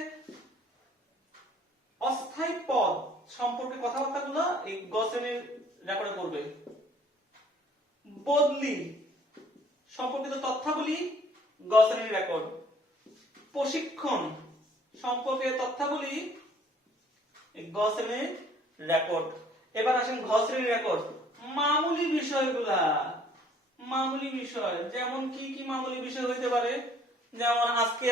অস্থায়ী পদ সম্পর্কে কথাবার্তাগুলো এই গ শ্রেণীর রেকর্ডে পড়বে। বদলি সম্পর্কিত তথ্যাবলী গ শ্রেণীর রেকর্ড। প্রশিক্ষণ সম্পর্কে তথ্যাবলী গ শ্রেণীর রেকর্ড। এবার আসেন ঘ শ্রেণীর রেকর্ড, মামুলি বিষয়গুলা, মামুলি বিষয় যেমন কি কি মামুলি বিষয় হইতে পারে, যেমন আজকে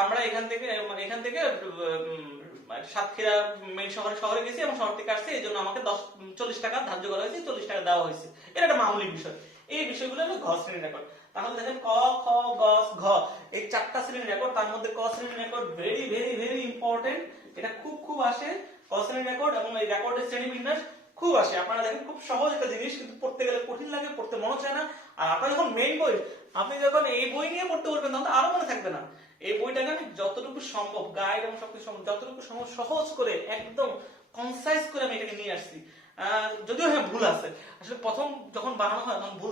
আমরা এখান থেকে সাতক্ষীরা মেইন শহরে গেছি এবং শহর থেকে আসছে, এই জন্য আমাকে 40 টাকা ধার্য করা হয়েছে, 40 টাকা দেওয়া হয়েছে, এটা একটা মামুলি বিষয়। এই বিষয়গুলো হলো ঘ শ্রেণীর রেকর্ড। তাহলে দেখেন ক, খ, গ, ঘ এই 4টা শ্রেণীর রেকর্ড, তার মধ্যে ক শ্রেণীর রেকর্ড ভেরি ইম্পর্টেন্ট, এটা খুব আসে ক শ্রেণীর রেকর্ড। এবং এই রেকর্ডের শ্রেণীবিন্যাস খুব আসে। আপনারা দেখেন খুব সহজ একটা জিনিস, কিন্তু পড়তে গেলে কঠিন লাগে, পড়তে মনে চায় না। আর আপনার যখন মেইন বই, আপনি যখন এই বই নিয়ে পড়তে বলবেন তখন তো আরো মনে থাকবে না। এই বইটাকে আমি যতটুকু সম্ভব গাইড এবং সবকিছু সম্ভব যতটুকু সম্ভব সহজ করে একদম কনসাইজ করে আমি এটাকে নিয়ে আসছি। যদিও হ্যাঁ ভুল আছে, আসলে প্রথম যখন বানানো হয় তখন ভুল